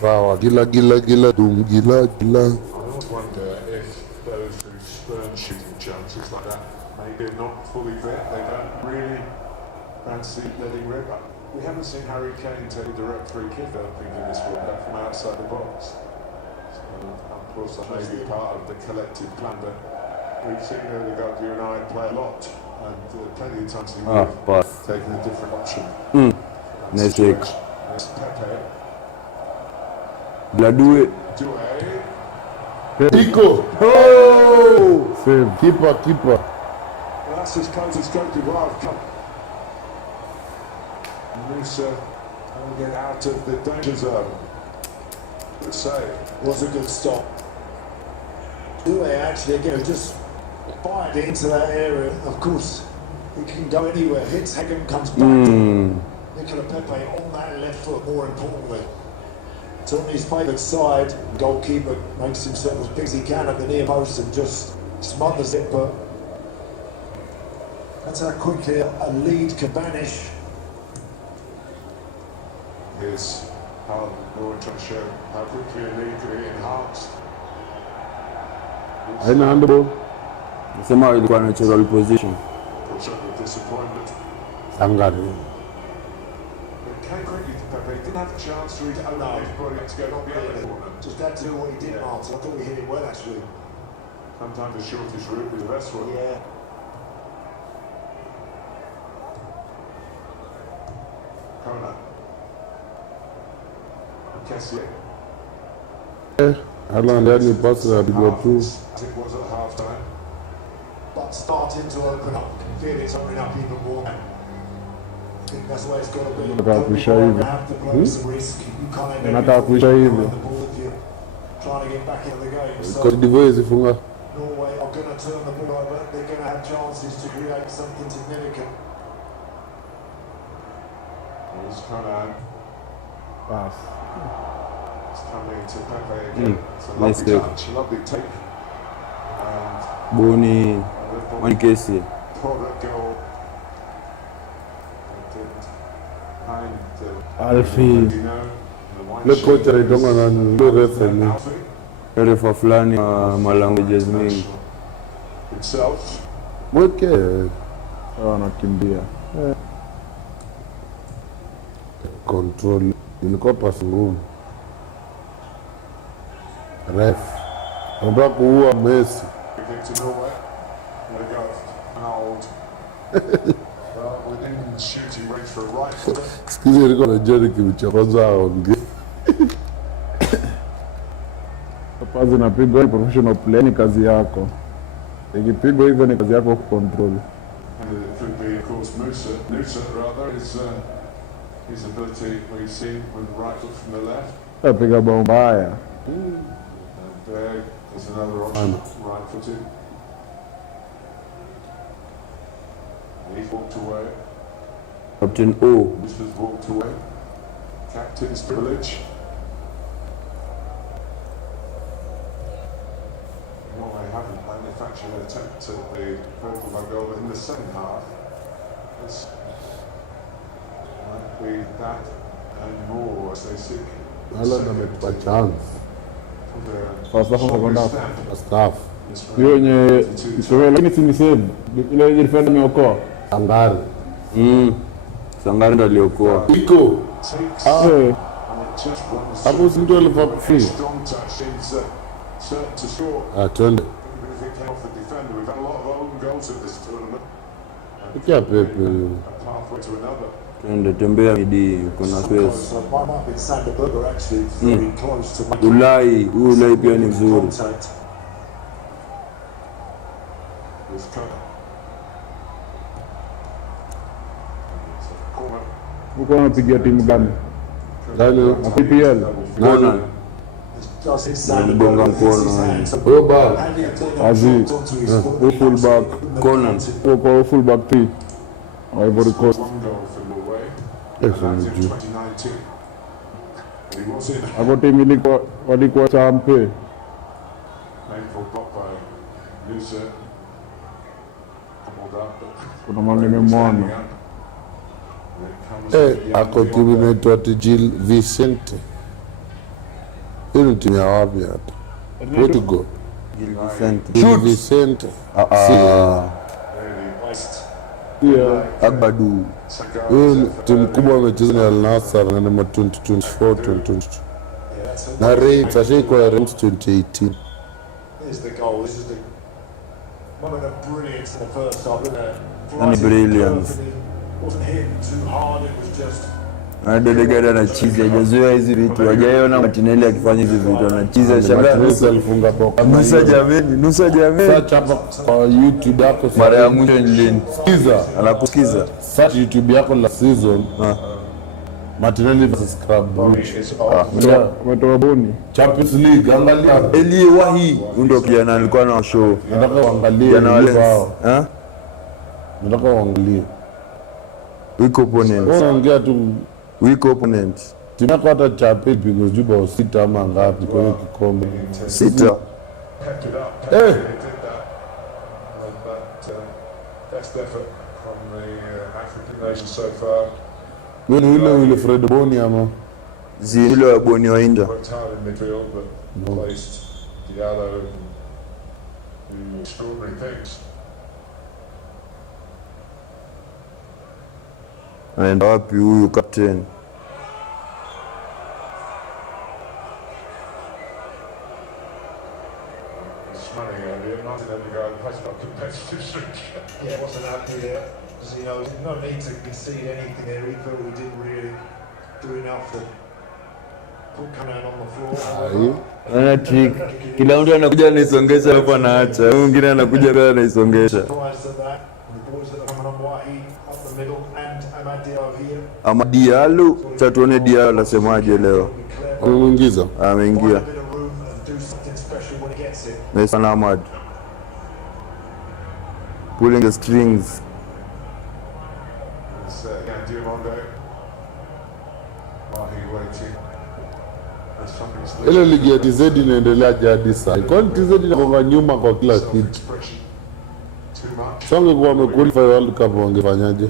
Sawa, gila gila gila dum gila gila. I wonder if those who spurn shooting chances like that, maybe not fully fit, they don't really fancy letting rip. We haven't seen Harry Kane take a direct free kick, I don't think, in this World Cup from outside the box. So, of course, that may be part of the collective plan, but we've seen Odegaard, you and I play a lot, and plenty of times we've taken a different option. Nice take. There's Pepe. Bladue. Iko. Oh! Save. Keeper. Well, that's his coach's Cote World Cup. Musa will get out of the danger zone. Good save. Was a good stop. Do they actually again just fired into that area? Of course, it can go anywhere. Hits Haggum, comes back. Nicola Pepe on that left foot. More importantly, it's on his favoured side. Goalkeeper makes himself as big as he can at the near post and just smothers it. But that's how quickly a lead can vanish is how Norway trying to show how quickly a league can be enhanced. Haina handball. Nasema ilikuwa natural position. Puts up with disappointment. Sangari. It came quickly to Pepe. He didn't have the chance to read it. No, he's brought it to go not beyond the corner. Just had to do what he did, Martin. I thought we hit it well, actually. Sometimes the shortest route is the best one. Yeah. Corner. Kessier. Haaland yani pasi ya pigo tu. As it was at half time. But starting to open up. You can feel it's opening up even more. I think that's where it's got to be. Nataka kuisha hivi. Have to play some risk. You can't end Nataka up kuisha hivi. the ball if you're trying to get back into the game. So Cote d'Ivoire zifunga. Norway are going to turn the ball over. They're going to have chances to create something significant. He's Conan. Pass. It's coming to Pepe again. It's a Nice lovely take. touch, a lovely take. And Boni a little Wankesi. product goal. It didn't find the Alfie. you know, the white Le shirt coach is- alitonga na ndio refa ni. Alfie Refa fulani ma languages mingi. himself. Mweke Wanakimbia. control. Ilikuwa pasi ngumu. Ref. Anataka kuua Messi. Give to Norway. There we go. Arnold. Well, within shooting range for a right footer. Sikizi ilikuwa na Jerry kimchokoza aongee. Pasi zinapigwa ni professional play, ni kazi yako. Ikipigwa hivyo ni kazi yako kucontrol. And it could be, of course, Musa rather, his ability we've seen with the right foot from the left. Apiga bao mbaya. And there is another option, right footed. He's walked away. Captain O. Musa's walked away. Captain's privilege. Well, they haven't manufactured an attempt at the purple goal in the second half. This might be that and more as they seek Haaland ametupa chance. First half, second half. Staff. Hiyo yenye historia lakini si ni save. Ile defender ameokoa. Sangari. Sangari ndo aliokoa. Iko. Eh, Hapo si ndio alifaa kufunga. strong touch seems certain to score. Twende. If it came off the defender, we've had a lot of own goals at this tournament. Ikia Pepe. A pathway to another. Twende tembea midi kuna space. So might be Sander Berger actually very close to making Ulai pia ni mzuri. contact. This corner. It's a corner. uko unapigia timu gani? Gani? PPL. Kona. Does his Sander Gonga Berger fits his mkono. hands. Huyo ball. Andy Taylor Aziz. dropped onto his foot. Fullback. Conan. Uko fullback 3. Ivory Coast. One goal for Norway. Yes, And that's in indeed. 2019. And he was in Hapo timu ilikuwa walikuwa champe. painful block by Musa. Coupled up. Kuna mali nimemwona. Ako timu inaitwa Jill Vicente. Hiyo ni timu ya wapi hata? Portugal. Gil Vicente. Jill Vicente. Yeah. Abadu. Hiyo ni timu kubwa amecheza na Al Nassr na namba 2024 2022. Na Reds ashaikuwa ya Reds 2018. Here's the goal. This is the moment of brilliance in the first half. Look at And brilliance. It wasn't hit too hard. It was just. Delegate anachiza, hajazoea hizi vitu, hajaiona Martinelli akifanya hizi vitu, anachiza shangaa. Martinez alifunga bao kama Nusa hiyo. jameni, nusa jameni. Search hapa kwa YouTube yako. Mara ya mwisho ni lini? Sikiza. Anakusikiza. Search YouTube yako la season. Martinelli vs Club Brugge. Umetoa boni. Champions League, angalia. Elie Wahi ndio kiana alikuwa na show. Nataka uangalie Jana wale. wao. Nataka uangalie. weak opponent. Unaongea tu Weak opponent. timu yako hata chape pigo juba usita ama ngapi kwenye kikombe. Sita. Kept it up. Kept Eh. it, did that. But best effort from the African nations so far. Wewe ni ule Fred Boni ama Zile wa Boni wa Inter. Worked hard in midfield, but placed Diallo and do extraordinary things. Anaenda wapi huyu captain? It's running earlier, not in the goal, place not competitive streak. Yeah, it wasn't happy there. Because, you know, no need to concede anything there. He felt we didn't really do enough to put Conan on the floor. Ana trick. Kila mtu anakuja anaisongesha hapo anaacha. Mwingine anakuja pia anaisongesha. Surprised at that. The boys that are coming on Whitey up the middle and IVOIRE. Ama Diallo, cha tuone Diallo anasemaje leo. Ameingiza. Ameingia. Find a bit of room and do something special when he gets it. Mason Ahmad. Pulling the strings. It's Diamondo. Mahi waiting. That's something Ile ligi ya TZ inaendelea hadi sasa. Kwani TZ inakonga nyuma kwa kila kitu. expression too much. Songe kwa wamequalify World Cup wangefanyaje?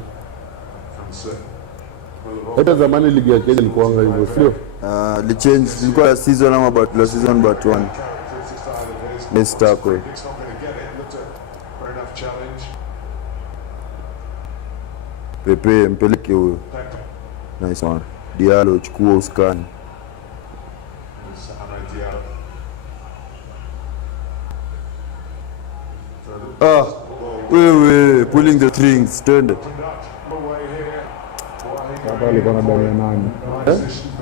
Hata zamani ligi ya Kenya ilikuwanga hivyo, sio? Lichange ilikuwa ya season ama la season but one. Let's tackle. It's not going to get it. Looked at very enough challenge. Pepe mpeleke huyo. Nice one. Diallo chukua uskani. It's Ahmed Diallo. Wewe pulling the strings twende. Hapa alikuwa na damu ya nani?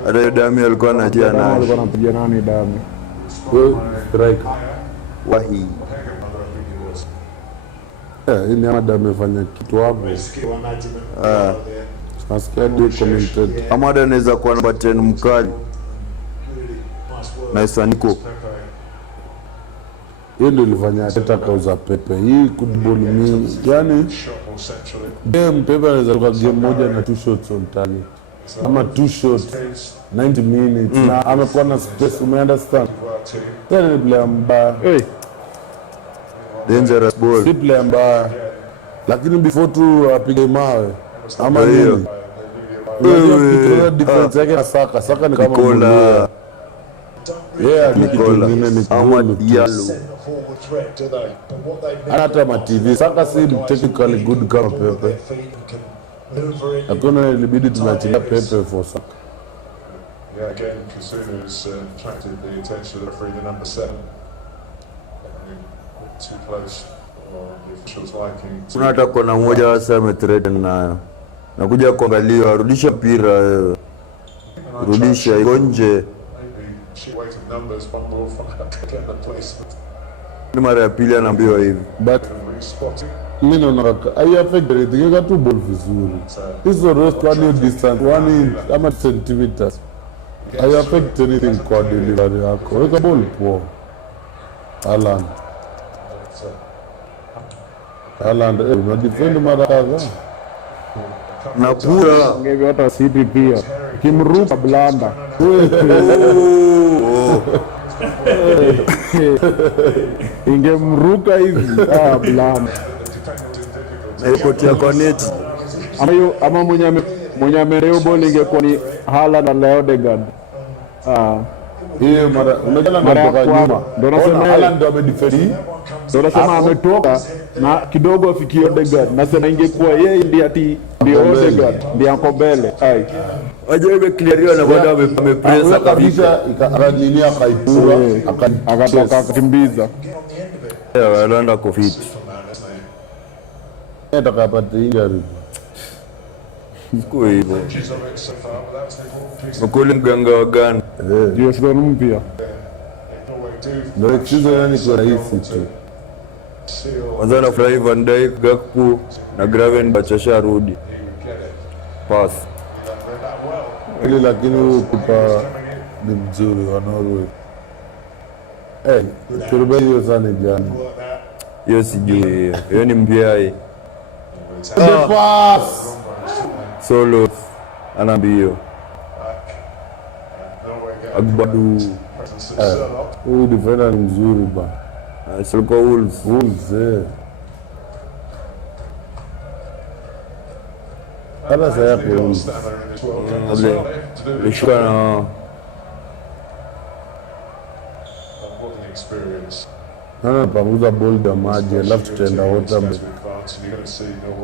Hata Dami alikuwa anatia Kama naye. alikuwa anapiga nani damu? Wewe strike. Wahi. Hii ni Ahmad amefanya kitu hapo. Skill and management there. Nasikia ndio commented. Ahmad anaweza kuwa namba 10 mkali. Really nice work. Nice one Nico. Hiyo ndio ilifanya hata kauza Pepe. Hii football ni yani Shot more centrally. game Pepe anaweza kutoka game moja na 2 shots on target. Ama 2 shots 90 minutes na amekuwa na space, umeunderstand? Tena ni player mbaya. Dangerous ball. Si player mbaya. Lakini before tu apige mawe ama Hiyo. nini? Unajua defense yake na Saka ni kama Nicola. yeah, ni kitu Nicola. kingine ni Ahmad cool. Diallo. Centre forward threat, do they? But what they mean Hata ma TV Saka si technically good kama with Pepe. their feet and can maneuver it. Hakuna ilibidi tunachilia Pepe for Saka. Yeah, again, Kasuna's attracted the attention of the referee, the number 7. Too close, or the official's liking. Kuna hata kona moja wasa ametreten nayo. Nakuja kuangalia, rudisha mpira wewe. Rudisha iko nje. Maybe sheer weight of numbers, one more for get the placement. Ni mara ya pili anaambiwa hivi. But Spotting. mimi naona I affect everything. You got to ball vizuri. Hizo roast one distance 1 inch ama centimeters. I affect anything kwa delivery yako. Weka ball poa. Haaland, una defend mara kadhaa. Na kura. Ngevyo hata City pia. Kimruka blanda. Ingemruka hivi. Blanda. Na ipotia kwa neti. Ama mwenye amereo ball ingekuwa ni Haaland na Odegaard. Hiyo mara unajua Mara ya anatoka kwanza. nyuma. Ndio nasema Haaland ndio amedefend. Ndio nasema ametoka na kidogo afikie Odegaard. Nasema ingekuwa yeye ndiye ati ndio Odegaard ndiye ako mbele. Ai. Wajua imecleariwa na bado amepress Kabisa kabisa. ikaranilia akaipura Akatoka akakimbiza. Wanaenda kufit. atakapata injury. Siku hivyo. She's of it so far, but that's an important piece. Mkuli mganga wa Ghana. Ndio sio mpya. Norway do Ndio kizo yani kwa rahisi tu. seal. Kwanza na Fly Van Dijk, Gakpo na Gravenberch asharudi. He would get it. Pass. Read that well. Ili lakini kupa ni mzuri wa Norway. Turbe hiyo sana jana. Work that. Hiyo sijui hiyo. Hiyo ni mbiai. The pass. Solo ana mbio. Norway get Agbadu. presence of Sherlock. Huyu defender ni mzuri ba. Silko Wolves. Wolves. Hata sasa hapo Stamina in this World Cup as well. To do the Lishuka na experience. Panguza ball ya maji alafu tutaenda water break.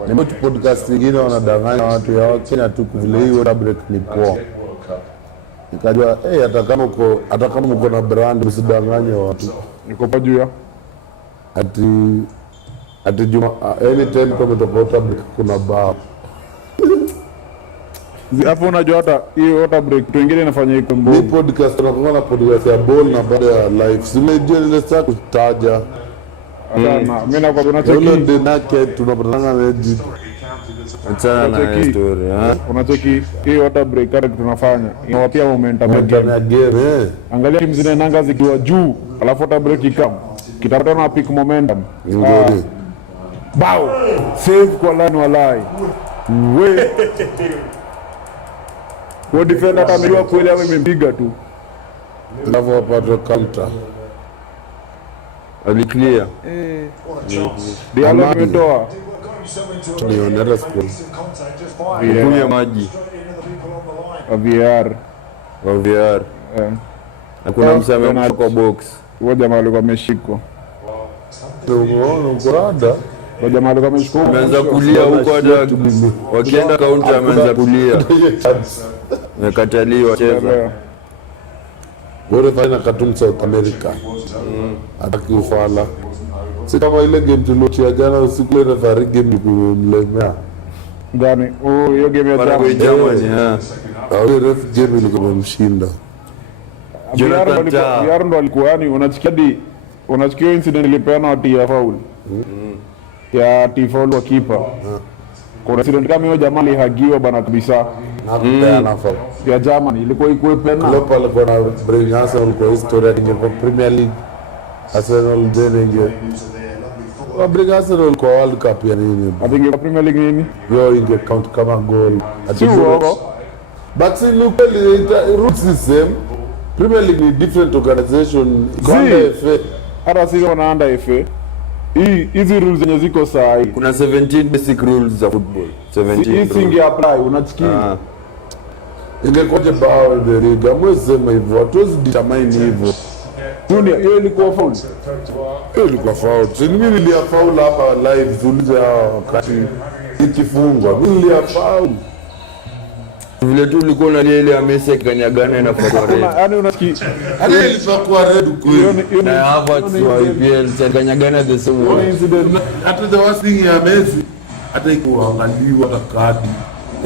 Nimetu podcast nyingine wanadanganya watu ya Kenya tu vile hii water break ni poa. Nikajua hata kama uko na brand usidanganye watu. Niko pa juu ya ati juma anytime kama kutoka water break kuna bar. hapo. Unajua hata hii water break tu ingine inafanya iko Ni mbovu. podcast na podcast ya ball na baada ya live. Simejua ile saa kutaja. Sana mimi na kwa Yule unacheki dinake tunapatana na edit. Achana na Unacheki. story, unacheki hii water break hata tunafanya inawapia momentum ya game. Ya game Angalia timu zinaendanga zikiwa juu alafu water break ikam kitapata na peak momentum. ngori. Bao save kwa line walai we kwa defender hata amejua kweli ama imempiga tu. Alafu wapate counter. aliclear. Diallo Amani. imetoa Nionera school. Kunywa maji VR. wa VR. Na kuna msame kwa box. Huyo jamaa alikuwa ameshikwa. Unaona Huyo jamaa alikuwa ameshikwa. Ameanza kulia huko hata wakienda counter ameanza kulia. Amekataliwa cheza. bora fanya cartoon South America. Ataki ufala. Si kama ile game tulochia jana usiku ile referee game kumlemea. Gani? Oh, hiyo game ya Para kwa Germany. Germany. Au ref game ilikuwa imemshinda. Jonathan Tah. VR ndo alikuwa yani unasikia incident ilipeana wati ya foul. Ya foul wa keeper. Kuna incident kama hiyo jamaa alihagiwa bana kabisa. Na kupeana foul. Ya Germany ilikuwa ikuwe pena. Klopp alikuwa na bring Arsenal kwa historia ya Premier League. Arsenal then inge. Bring Arsenal kwa World Cup ya nini? I think ya Premier League nini? Yo inge count kama goal. Si uongo. But see, look, the roots is same. Premier League ni different organization. See. Hata sisi wanaanda FA. Hizi rules zenye ziko saa hii. Kuna 17 basic rules za football. 17. Hii singe apply unasikia. Ingekuja bao the league. Amwezi sema hivyo. Hatuwezi determine hivyo. Hiyo ilikuwa foul. Hiyo ilikuwa foul. Mimi nilia foul hapa live. Tuulize hao wakati ikifungwa. Mimi nilia foul. Vile tu ulikuwa unalia ile ya Messi akanyagana na Fabregas. Yaani unasikia. Hadi ilikuwa red kweli. Na Havertz wa EPL akanyagana the same way. Hata the worst thing ya Messi hata ikuangaliwa hata kadi.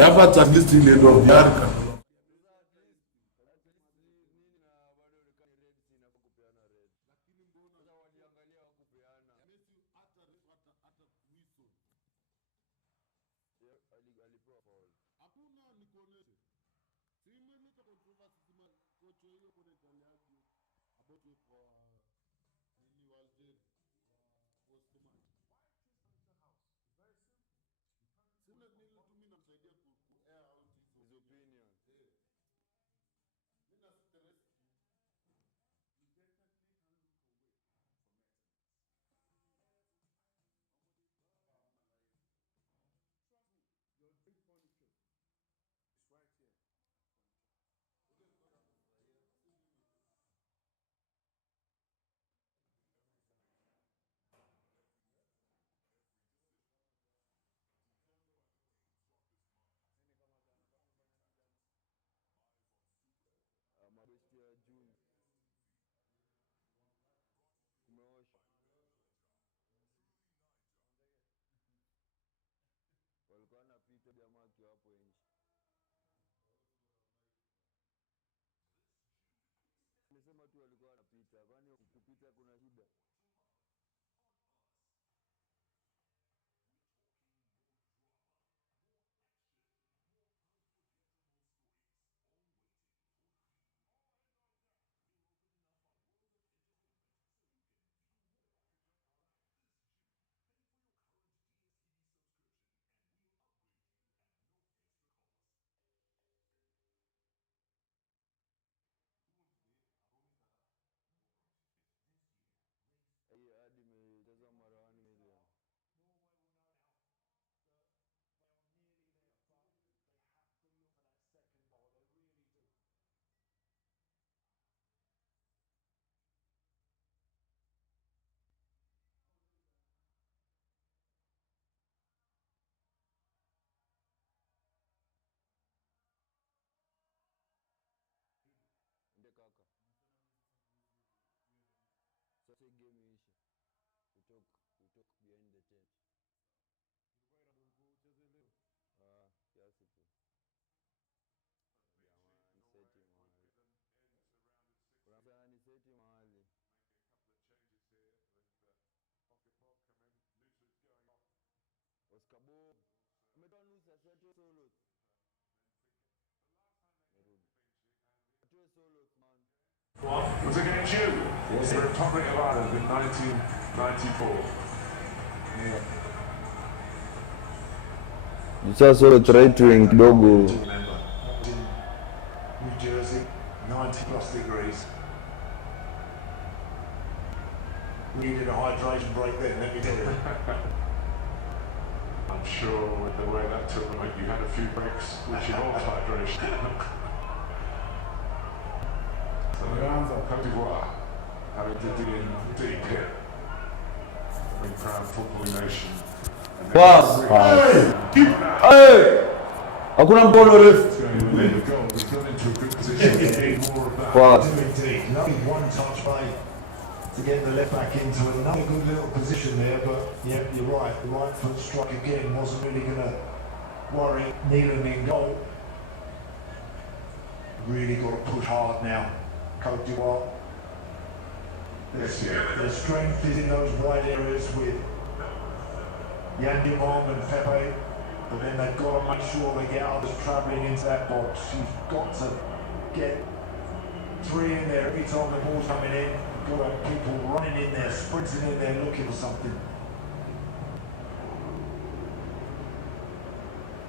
Hapa at least ile ndio vyarka. Was against you, the Republic of Ireland in 1994. Ucha solo right wing kidogo. New Jersey, 90 plus degrees. Needed a hydration break then, let me tell you. I'm sure with the way that tournament you had a few breaks which involved hydration. So Cote d'Ivoire having to dig in deep here. Big proud football nation. Pass. Hey! Hakuna mkono ref. He's got into a good position to do more of that. Pass. Indeed, lovely one-touch play to get the left back into another good little position there, but yeah, you're right, the right foot strike again wasn't really going to worry Neelan in goal. Really got to push hard now, Cote d'Ivoire. Their strength is in those wide areas with Yandimam and Pepe, but then they've got to make sure they get others travelling into that box. You've got to get three in there every time the ball's coming in. You've got to have people running in there, sprinting in there, looking for something.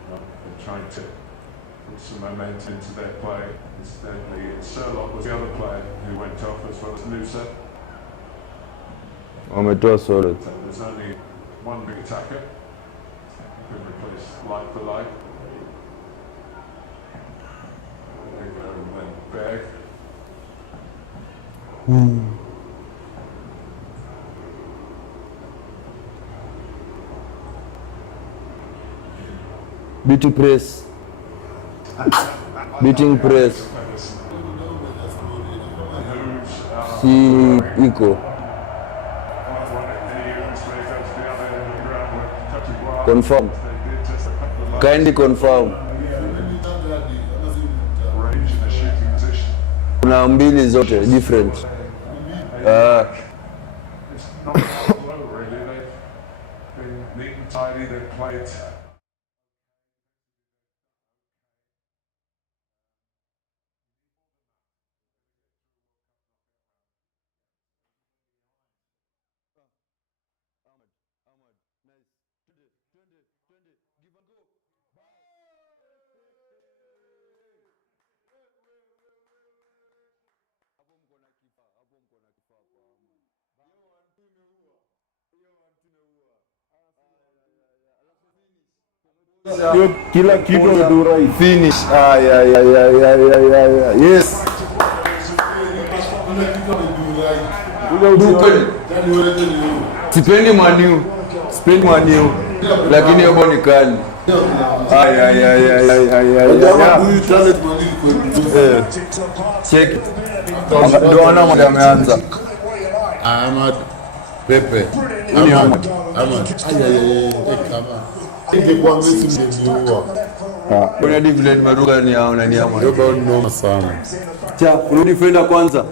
They're trying to put some momentum into their play. Incidentally, Sherlock was the other player who went off as well as Noosa. Wametoa solo. So there's only one big attacker who can replace like for like. There you go, and then Berg. Beating press. Beating press. Si iko. Confirm. Kindly confirm. Kuna mbili zote different. It's not low really. They've been neat and tidy. They've played. Kila kitu ndio right. Finish. Yes. Sipendi maniu. Lakini hapo ni kali. Check. Ndio ana mmoja ameanza. Ahmad Pepe. Ahmad. Ingekuwa Messi mngeniua. Kuna different maruga ni hao na ni hao. Ndio bao noma sana. Cha, kuna defender kwanza.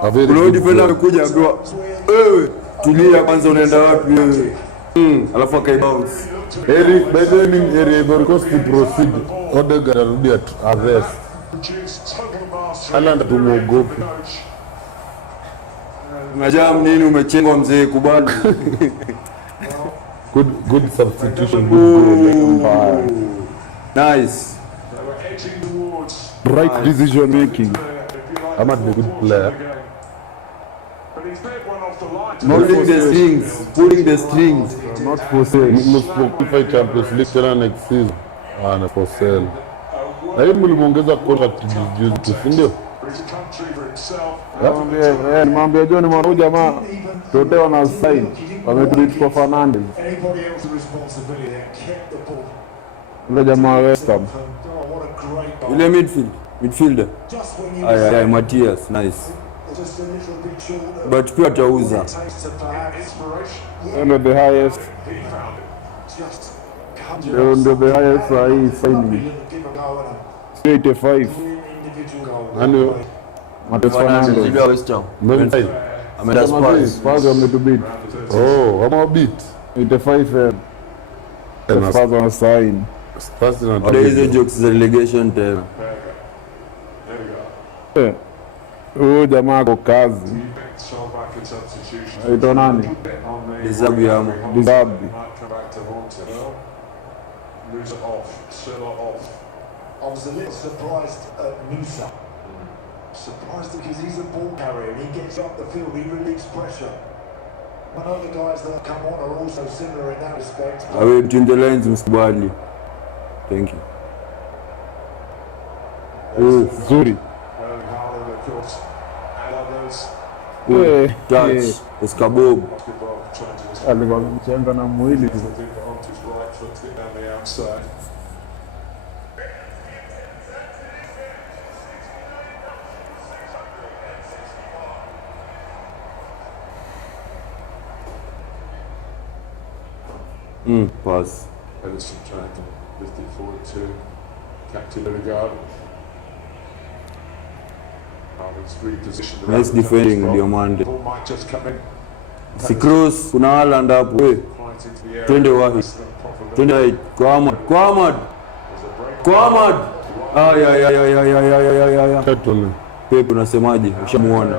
Kuna defender amekuja ambiwa, "Wewe tulia kwanza, unaenda wapi wewe?" Alafu akaibounce. Eric Biden Eric because to proceed. Odegaard arudi at Aves. Haaland tumeogopa. Unajam nini umechengwa mzee kubali. Good substitution, good goal. Nice. Right decision making. Ahmad is a good player. Pulling the strings. Not for sale. Must qualify Champions League tena next season. Na for sale. Lakini mlimuongeza contract juzi, ndio? Nimwambia John mwanao jamaa totewa na sign. Wametreat kwa Fernandes. Ule jamaa West Ham. Ile midfielder. Ay, Matthias, nice. But pia atauza. Ndio the highest. Ndio the highest signing. 85. Ano Matthias Fernandes. Ndio West Ham. Ameenda Spurs. Spurs wametubit. Oh, wamewabit. 85. Spurs wana sign. Spurs Ndio inataka hizo jokes za relegation tena. Huyu jamaa ako kazi. Aitwa nani? Disabu yamo. Disabu. Lose it off, sell it off. I was a little surprised at Musa. Surprised because he's a ball carrier. He gets up the field, he relieves pressure. I know the guys that come on are also similar in that respect. Awe between the lines msibali. Thank you. Zuri. Haaland, of course, and others. Touch. Eskabob. Alikuwa amemchenga na mwili. Onto his right foot to get down the outside. Pass. Edison trying to lift it forward to Captain Odegaard. Haaland's repositioned. Nice defending Diomande. Ball might just come in. Si cross kuna Haaland hapo. Quite into the area. Twende wapi? Twende right. Kwa Ahmad. Kwa Ahmad. Kwa Ahmad. Ya. Totally. Pepe unasemaje? Ushamuona.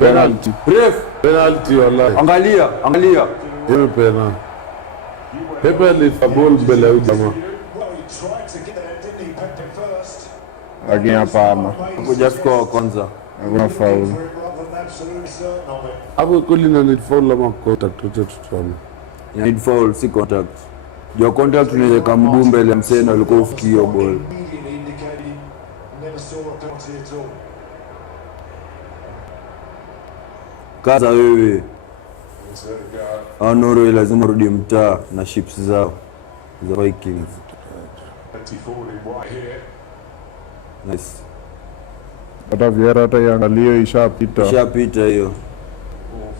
Penalty. Ref, Penalty wallahi. angalia. Hiyo penalty. Pepe alifa ball mbele ya jamaa. Well, he tried to get there, didn't he? Pepe first. Lakini hapana. Hujafika wa kwanza. Hakuna faulu. For it rather than absolutely certain of it. Hapo kweli na need foul ama contact tutatuona. Need foul, si contact. Your contact unaweza kamguu mbele ya msena alikuwa ufikii hiyo ball. Immediately indicated he never saw a penalty at all. Kaza wewe. It's Odegaard. Norway lazima rudi mtaa na ships zao za Vikings. Empty forward in white here. Nice. Hata Vieira hata iangalie ishapita. Ishapita hiyo. Ball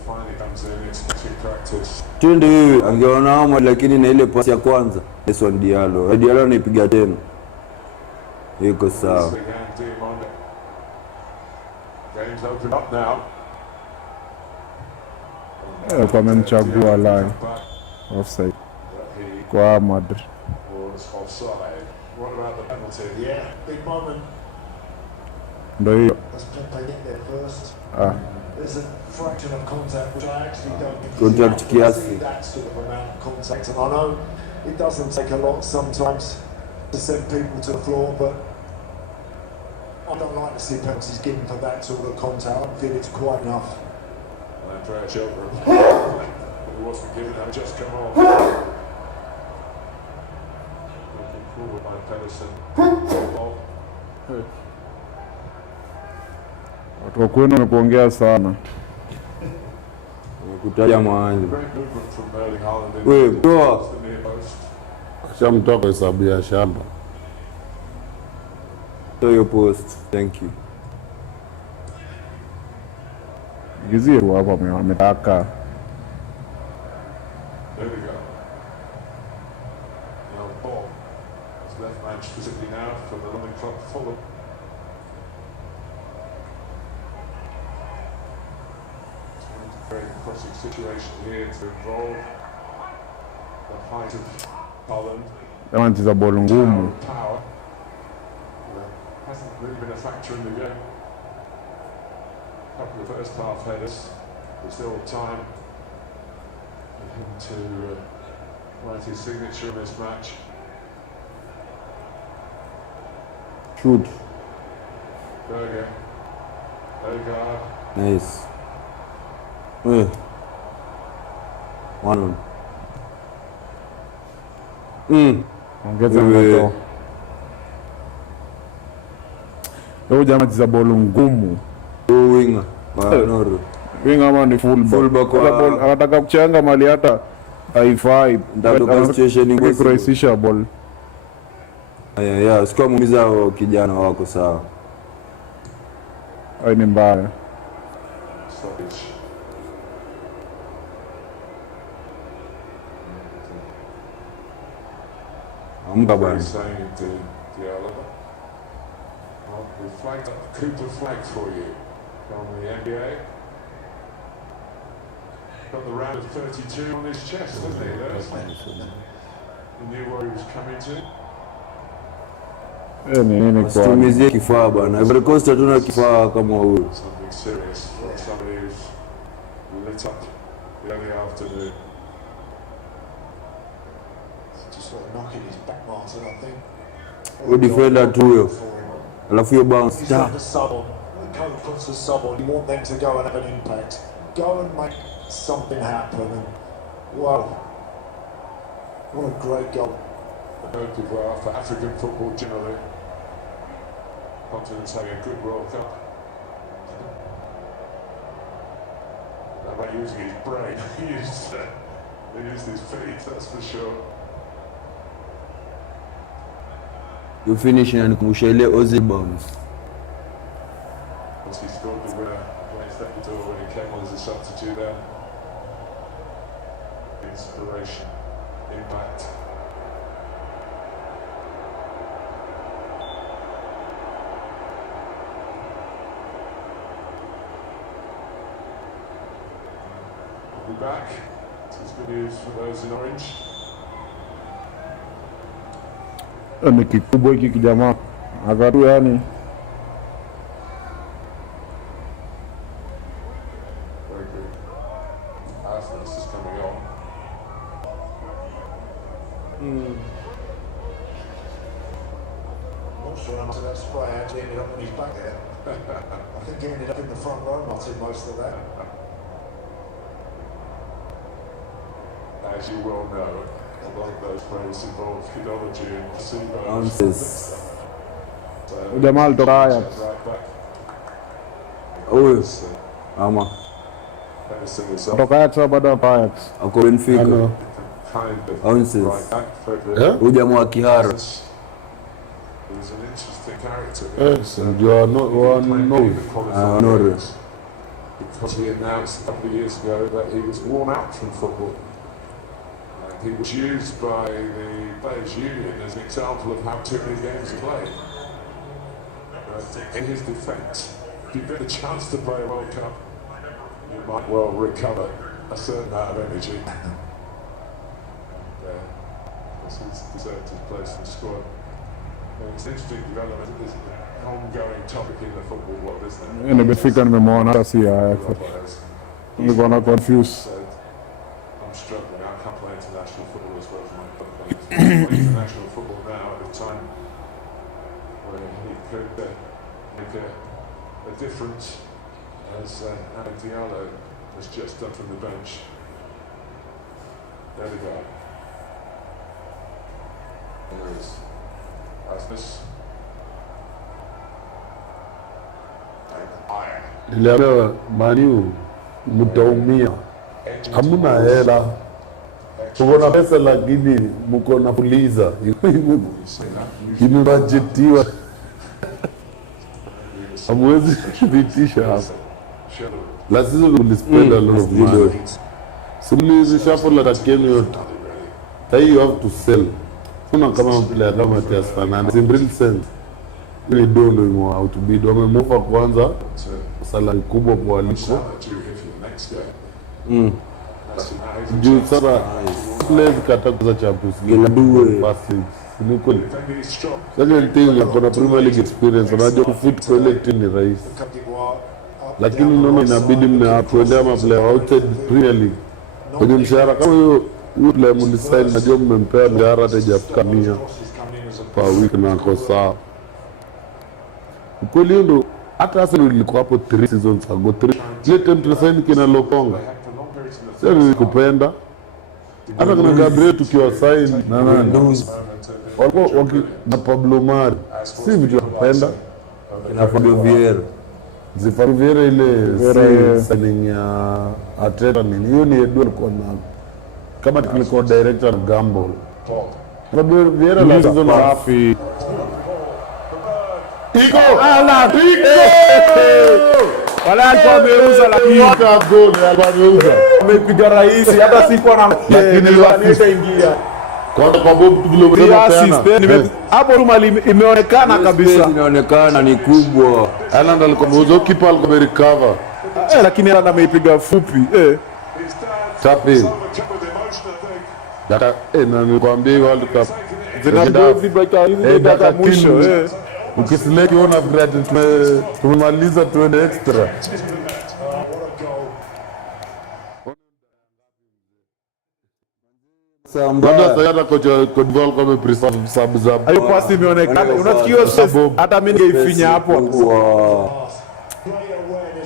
finally comes in. It's in practice. Twende wewe, angeona Ahmad lakini na ile pasi ya kwanza. This one Diallo. Diallo anaipiga tena. Yuko sawa. Big hand team on it. Game's opened up now. Kwa amemchagua line Back, offside but he kwa Ahmad. was offside. What about the penalty? Yeah, big moment. Ndio hiyo. Does Pepe get there first? Ah, There's a fraction of contact which I actually don't think Contact is enough. kiasi. I see that sort of amount of contact, and I know it doesn't take a lot sometimes to send people to the floor, but I don't like to see penalties given for that sort of contact. I don't feel it's quite enough. Andrea Chilbert. It wasn't given, that just come off. Looking forward by Pedersen. Oh, watu wa kwenu wamekuongea sana. Kutaja mahali. great movement from Erling Haaland in Wait, the bro. near post. Shamtoka hesabu ya shamba. So your post. Thank you. Gizie tu hapa ametaka. There we go. Now Bob. His left man specifically now for the London club Fulham. Very crossing situation here to involve the height of Holland. Kama anacheza ball ngumu. Power. Hasn't really been a factor in the game. Couple of first half headers. There's still time for him to write his signature in this match. Shoot. Berger. Odegaard. Nice. 1-1. Ongeza Wewe. moto. Huyu jamaa anacheza ball ngumu. Winger. Norway. Winga ama ni Fullback wa- anataka kuchanga mali hata haifai. Ndio situation Anataka kurahisisha ball. Yeah, sikuwa muumiza hao kijana wako sawa. Hai ni mbaya. Stoppage. Amka bwana. Saying to Diallo. Well, we flagged up the Cooper flag for you from the NBA. got the round of 32 on his chest, didn't he? He knew where he was coming to. Tumizie kifaa bana. Ivory Coast hatuna kifaa kama huyo. Something serious for somebody who's lit up the early afternoon. Just sort of knocking his back, Martin, I think. Huyo defender tu huyo. Alafu hiyo bounce. He's got the sub on. The coach puts the sub on. You want them to go and have an impact. Go and make something happen. And, wow. What a great goal. Cote d'Ivoire for African football generally. Continent's having a good World Cup. Not by using his brain, he used his feet, that's for sure. You finish and kumusha ile Ozil bounce. Once he scored the winner against Ecuador when he came on as a substitute there. Inspiration, impact. Back. It's good news for those in orange. Ni kikubwa hiki kijamaa. Akatu yani. Very good. This is coming on. Not sure how much of that spray actually ended up on his back there. I think he ended up in the front row, Martin, most of that. As you well know, a lot of those players involve chronology and placebo. Bounces. Jamaa alitoka Ajax. Right back. Huyo. Ama. Kutoka Ajax baada ya Ajax. Ako Benfica. Kind of Bounces. right back for Huyo jamaa wa Kihara. He's an interesting character. Yes, you are not one Norway. Because he announced a couple of years ago that he was worn out from football. He was used by the Players' Union as an example of how too many games are played. But in his defence, if you get a chance to play a World Cup, you might well recover a certain amount of energy. He's deserved his place in the squad. It's an interesting development. It's an ongoing topic in the football world, isn't it? Nimefika nimemuona hata si Ajax. Niko na confused. I'm struggling. I can't play international football as well as my club plays. International football now at a time where he could make a difference, as Alex Diallo has just done from the bench. There we go. There is Asmus. Niliambiwa Maniu mtaumia, hamuna hela, tuko na pesa lakini mko na puliza imebajetiwa, hamwezi kupitisha hapa. Last season we spend a lot of money. Simply shuffle like a game yote. Then you have to sell. Kuna kama player kama Matias Fernandes in real sense. They don't know how to bid. Wamemufa kwanza salary kubwa kwa waliko. Juu sasa players kata kuza Champions League first league. Niko second thing kuna Premier League experience, unajua kufit kwa ile team ni rahisi. Lakini unaona inabidi mnapoendea maplayer outside Premier League. Kwenye mshahara kama hiyo player mnisign, najua mmempea mshahara hata hajafika 100 per week na kwa saa. Ukweli ndo hata Arsenal ilikuwa hapo 3 seasons ago. Ile time tulisign kina Lokonga. Sasa nilikupenda. Hata kuna Gabriel tukiwa sign na walikuwa na Pablo Mari. Si vitu napenda. Na Fabio Vieira. Zifari Vieira ile signing ya Arteta nini. Hiyo ni Edward kwa na kama technical director Gamble. Fabio Vieira la season safi. Iko! Wala alikuwa ameuza lakini Waka goal alipameuza. amepiga rahisi hata sikuwa na Lakini niwanisha ingia. Kwa Bob Vile hapo Roma imeonekana kabisa. Inaonekana ni kubwa. Ireland alikuwa mauzo, kipa alikuwa recover. Lakini ana ameipiga fupi. Chapi. Data na nikwambia World Cup Zinadozi baka hizi data mwisho ukiselect una grade tumemaliza tuende extra. Samba sayata kocha Kodval kwa preserve sub. Hayo pasi imeonekana. Unasikia hata mimi ningeifinya hapo.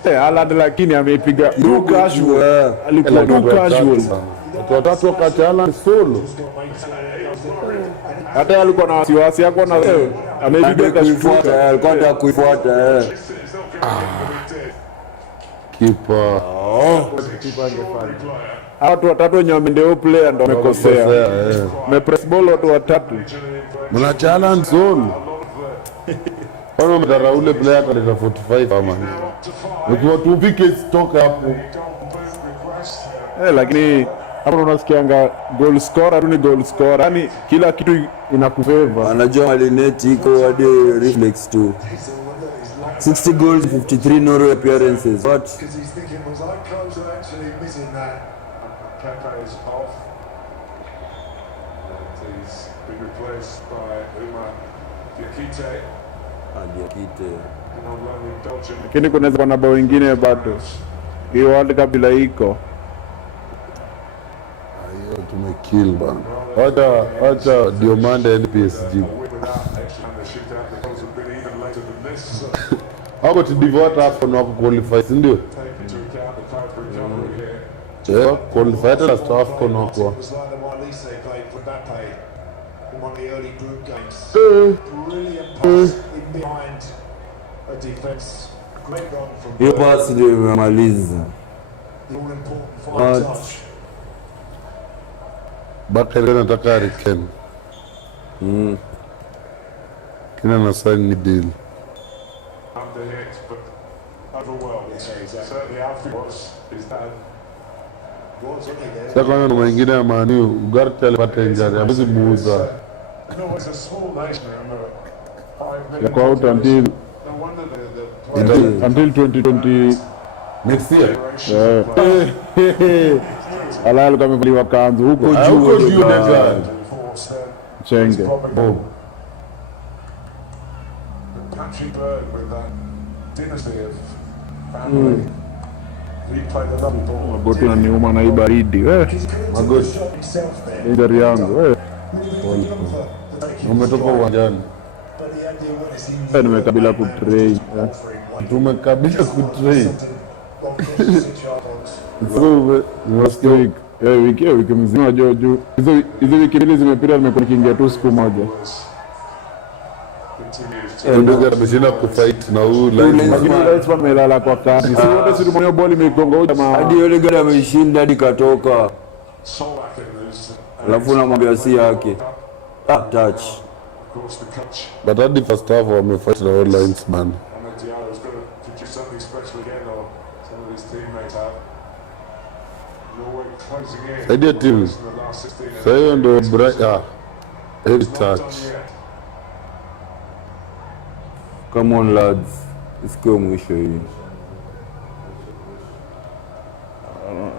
Haaland lakini ameipiga too casual. Alikuwa too casual. Watatu wakati Haaland solo. Hata alikuwa na wasiwasi yako na ameipiga kuifuata, alikuwa anataka kuifuata kipa. Watu watatu wenye wamendeo player ndo wamekosea. Mepress ball watu watatu. Mna Haaland solo. Ono mtara ule player kaleta 45 ama. Ukiwa tupike stock hapo. Lakini hapo unasikianga goal scorer tu ni goal scorer. Yaani kila kitu inakufavor. Anajua Malineti iko hadi reflex tu. 60 goals, 53 Norway appearances. What? Lakini kunaweza kuwa na bao wengine bado. Hiyo World Cup bila iko. Hiyo tumekill bana. Hata Diomande PSG. Hapo tudivota hapo na qualify si ndio? Qualify hata staff kono kwa. Hiyo pasi ndio imemaliza. Bakari anataka Hurricane. Kina na sign ni deal. Sasa kwa nini mwingine ya Manu Ugarte alipata injury hawezi muuza. Kwa out until 2020 next year. Alalo kama mliwa kanzu huko juu ndio chenge. Magoti na niuma na hii baridi. Magoti. Injury yangu. Umetoka uwanjani. Nimekabila kutrain. Tumekabila kutrain. Wiki mzima juu. Hizo wiki mbili zimepita nimekuwa nikiingia tu siku moja. Ndio ameshinda kufight na huyu Linesman amelala kwa kati. Si wote si tumeona ball imegonga huyu jamaa. Hadi yule gari ameshinda hadi katoka. Alafu namwambia si yake. Touch. But at the first half wamefight na all linesman. Saidia timu. Sasa hiyo ndio heavy touch. Come on lads. Isikiwe mwisho hii.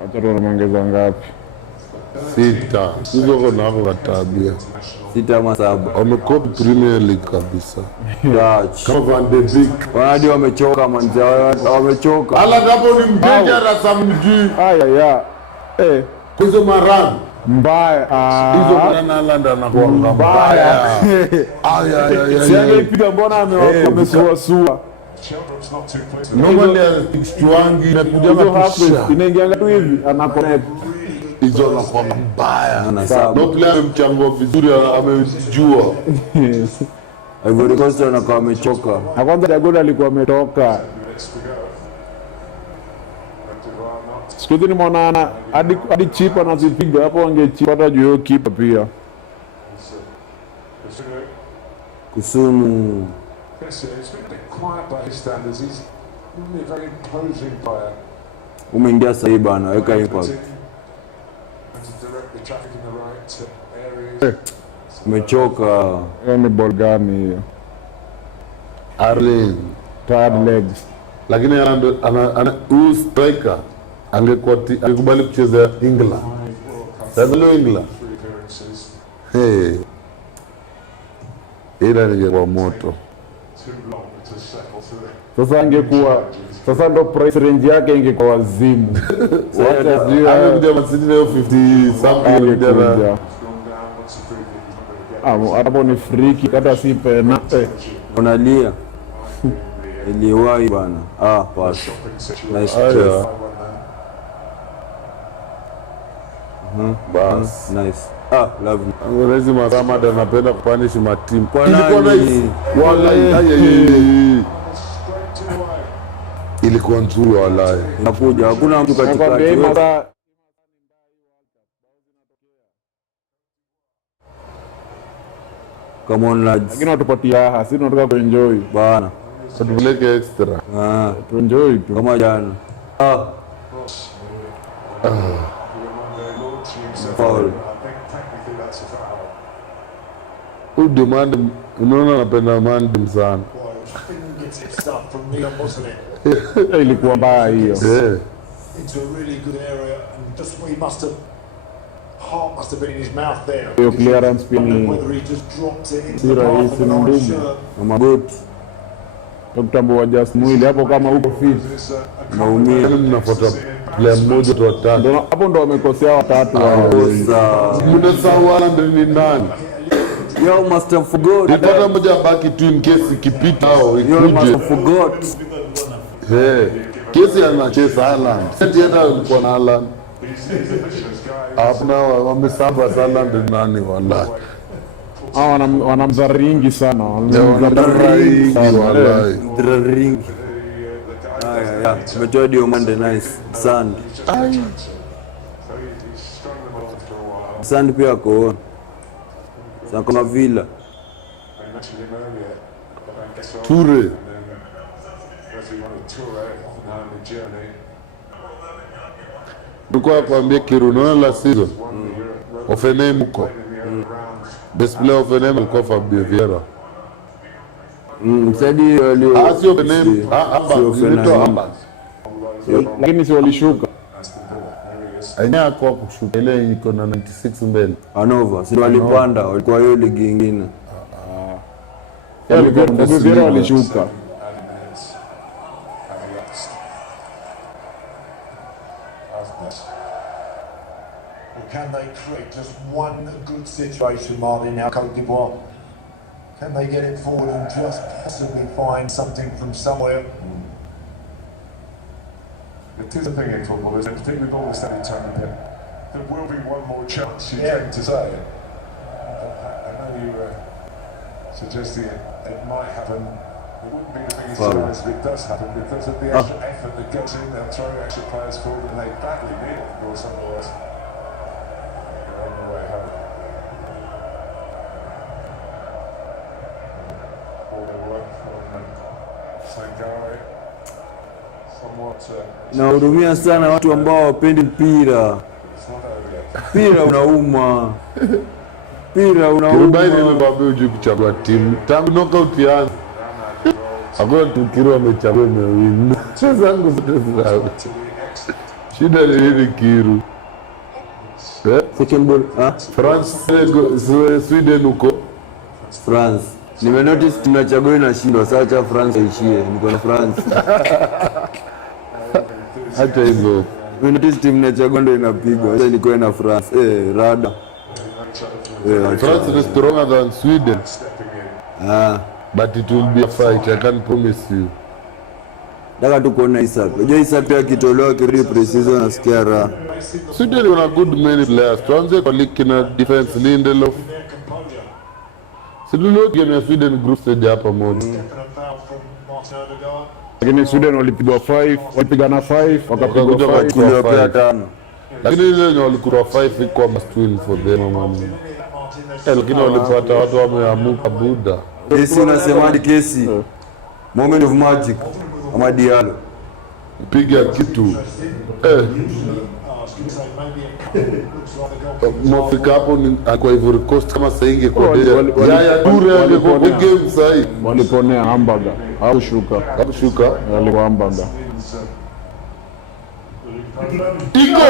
Ataro naongeza ngapi? 6. Hizo kuna hapo katabia. 6 ama 7. Wamekopi Premier League kabisa. Touch. Kama Van de Beek. Hadi wamechoka manzi, wamechoka. Ala hapo ni mteja rasa mjui. Aya. Hizo maran mbaya. Hizo maran Alanda na kwa mbaya. Aya. Sianga ipiga mbona amesua. Normally shtuangi na kujaga kusha. Inaingianga tu hivi anaconnect. Hizo na kwa mbaya. No player mchango vizuri amejua. Ivory Coast anakuwa amechoka. Na kwanza Dagoda alikuwa ametoka. Siku hizi nimeona hadi chip anazipiga hapo, wangechipa hata juu hiyo kipa pia. Kusumu. Umeingia sahi bana, weka impact. Umechoka. Hiyo ni ball gani hiyo? Arlen tired legs. Lakini ana striker angekubali kucheza England. Sasa leo England. Hey. Ila ningekuwa moto. Sasa angekuwa sasa ndo price range yake ingekuwa wazimu. Wacha ndio masini leo 50 something ndio. Hapo ni friki hata si pena. Unalia. Iliwahi bana. Pass. Nice. Bas. Nice. Lovely. Lazima Ramada anapenda kupanish matimu. Ilikuwa nice. Wallahi. Ilikuwa nzuri wallahi. Nakuja hakuna mtu katikati. Come on lads. Lakini watupatia raha, sisi tunataka kuenjoy bana. Tupeleke extra. Tuenjoy tu. Kama jana. Foul. Demand, unaona napenda Mandim sana. Ilikuwa mbaya hiyo. Into a really good area and just he heart must have been in his mouth there. Hiyo clearance pia ni whether he just dropped it into the path of an orange shirt. Na magoti. Tukitambua just mwili hapo kama uko fit. Naumia. Mnafuata player mmoja tu watatu. Hapo ndo wamekosea watatu wao. Mnasahau wala ni nani? You must have forgot. Nipata moja baki tu in case ikipita au ikuje. You must have forgot. Kesi anacheza Haaland. Sasa hata alikuwa na Haaland. Hapana wamesamba sana nani wallahi. Wanamzaringi sana. Wanamzaringi wallahi. Draring. Umetoa dio Monday nice. Sand. Sand pia kwa kama Villa. Ture. Nilikuwa kuambia Kirunona la season. Ofenem uko. Best player of Ofenem alikuwa Fabio Vieira. Sadi walio. Sio Ofenem. Hapa. Lakini si walishuka. Anya kwa kushuka ile iko na 96 mbele. Hanova, si walipanda, walikuwa hiyo ligi nyingine. Vieira walishuka. Can they create just one good situation, Martin, now Cote d'Ivoire? Can they get it forward and just possibly find something from somewhere? It is a thing in football, isn't it? Particularly with all the steady time, there will be one more chance, you tend to say. I know you suggesting it might happen. It wouldn't be the biggest chance if it does happen, because of the extra effort that goes in, they'll throw extra players forward and they badly need it, or something else. They're on the way home. All the work from Sangare. Nahurumia sana watu ambao hawapendi mpira. Mpira unauma. Kirubai nimebambia ujui kuchagua timu. Tangu knockout yangu. Hakuna Kiru amechagua imewin. Sasa zangu zote. Shida ni nini Kiru? Second ball. France, Sweden uko. France. Nimenotice tunachagua inashindwa, sasa France ishie. Niko na France. Hata hivyo. Nimenotice timu nachagua ndio inapigwa. Sasa niko na France. Rada. France is stronger than Sweden. But it will be a fight, I can promise you. Nataka tu kuona Isaac. Unajua Isaac pia kitolewa kirudi pre-season nasikia raha. Sweden wana good many players. Tuanze kwa ligi na defense Lindelof. Sidulo game ya Sweden group stage hapa moja. Lakini Sweden walipigwa 5, walipigana 5, wakapigwa 5. Lakini ile walikuwa 5 iko must win for them man. Lakini walipata watu wameamuka Buddha. Kesi unasemaje Kesi? Moment of magic. Ama Diallo. Piga kitu. Mwafrika hapo ni kwa Ivory Coast kama sainge kwa ya Ture alikuwa game sahi. Waliponea hamburger. Hakushuka. Hakushuka. Alikuwa hamburger. Iko!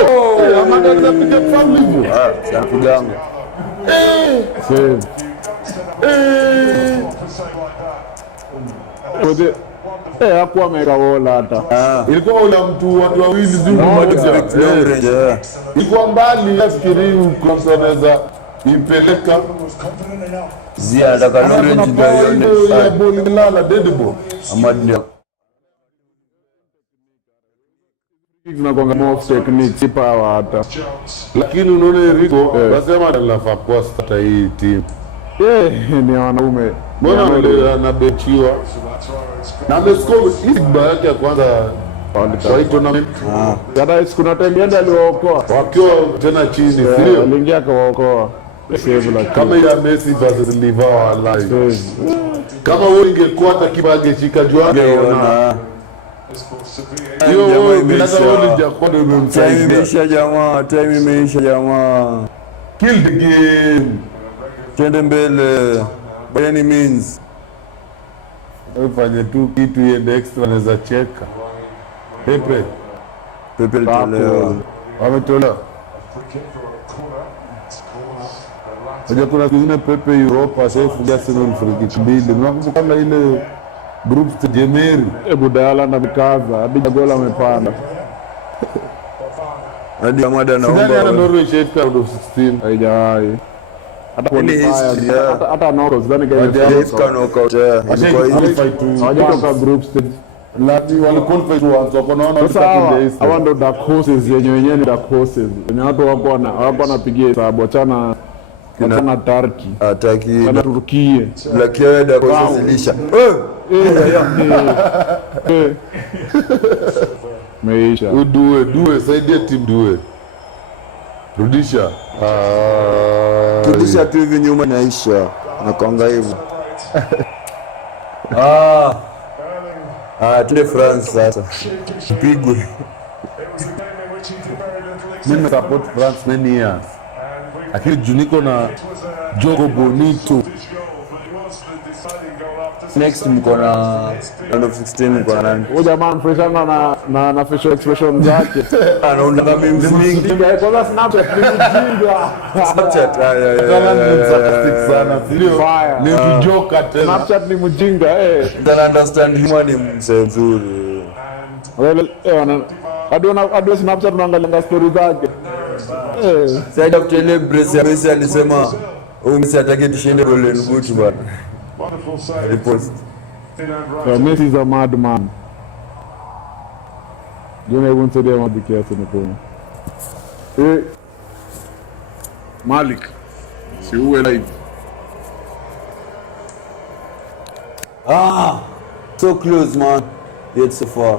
Amanda anapiga foul hivyo. Sanapiganga. Save. Hakuwa ameweka wola hata. Ilikuwa ule mtu watu wawili juu mmoja. Ilikuwa mbali nafikiri uko anaweza ipeleka. Zia anataka Lawrence ndio Ile ya bowling lala dead ball. Ahmad ndio. Tunagonga more technique si power hata. Lakini unaona Rico nasema anafaa kwa starter hii team. Ni wanaume. Mbona wale anabechiwa? Na amescore hii bao yake ya kwanza kwa hii tournament. Hata kuna time yenda aliokoa. Wakiwa tena chini, sio? Aliingia akawaokoa. Save la Kama ya Messi versus Liverpool live. Kama wewe ingekuwa hata kipa angeshika juu angeona. Hiyo binadamu ulijakuwa ndio umemsaidia. Time imeisha jamaa. Kill the game. Twende mbele. By any means. Ufanye tu kitu iende extra naweza cheka. Pepe Tolewa. Wametolewa. Unajua kuna kingine Pepe Europa sasa fuja Arsenal free kick mbili. Unakumbuka kama ile group stage Mary. Budala na mkaza hadi gola amepanda. Hadi Ahmad Sidhani ana anaomba. Norway shape round of 16. Haijawahi. Hata noko sidhani kama Hajafika knockout. hawajatoka group stage. Lati waliqualify tu once wako naona Hawa ndo dark horses wenyewe ni dark horses. Wenye watu wako wanapigia hesabu achana Turkey. Ataki. Na Turkia. Black Yeda kwa zilisha. Meisha. Udue saidia team due. Rudisha. Tudisha tu hivi nyuma inaisha. Nakwanga hivyo. Tuende France sasa. Pigwe. Mimi support France many years. Lakini juniko na Jogo Bonito. Next mko na round of 16 mko na nani? Huyu jamaa mfreshana na facial expression zake. Anaona kama mingi. Kwa Snapchat ni mjinga. Snapchat. Sana sio. Ni kijoka tena. Snapchat ni mjinga Don't understand him ni mzuri. Hadi Snapchat unaangalia story zake. Sasa after ile brace ya Messi alisema Messi atake tushinde Golden Boot bwana. Wonderful save. Repost. Messi is a madman. Jona even say they want to be careful na Malik. Si uwe live. So close man. Yet so far.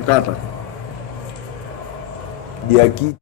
Mkata. Diaki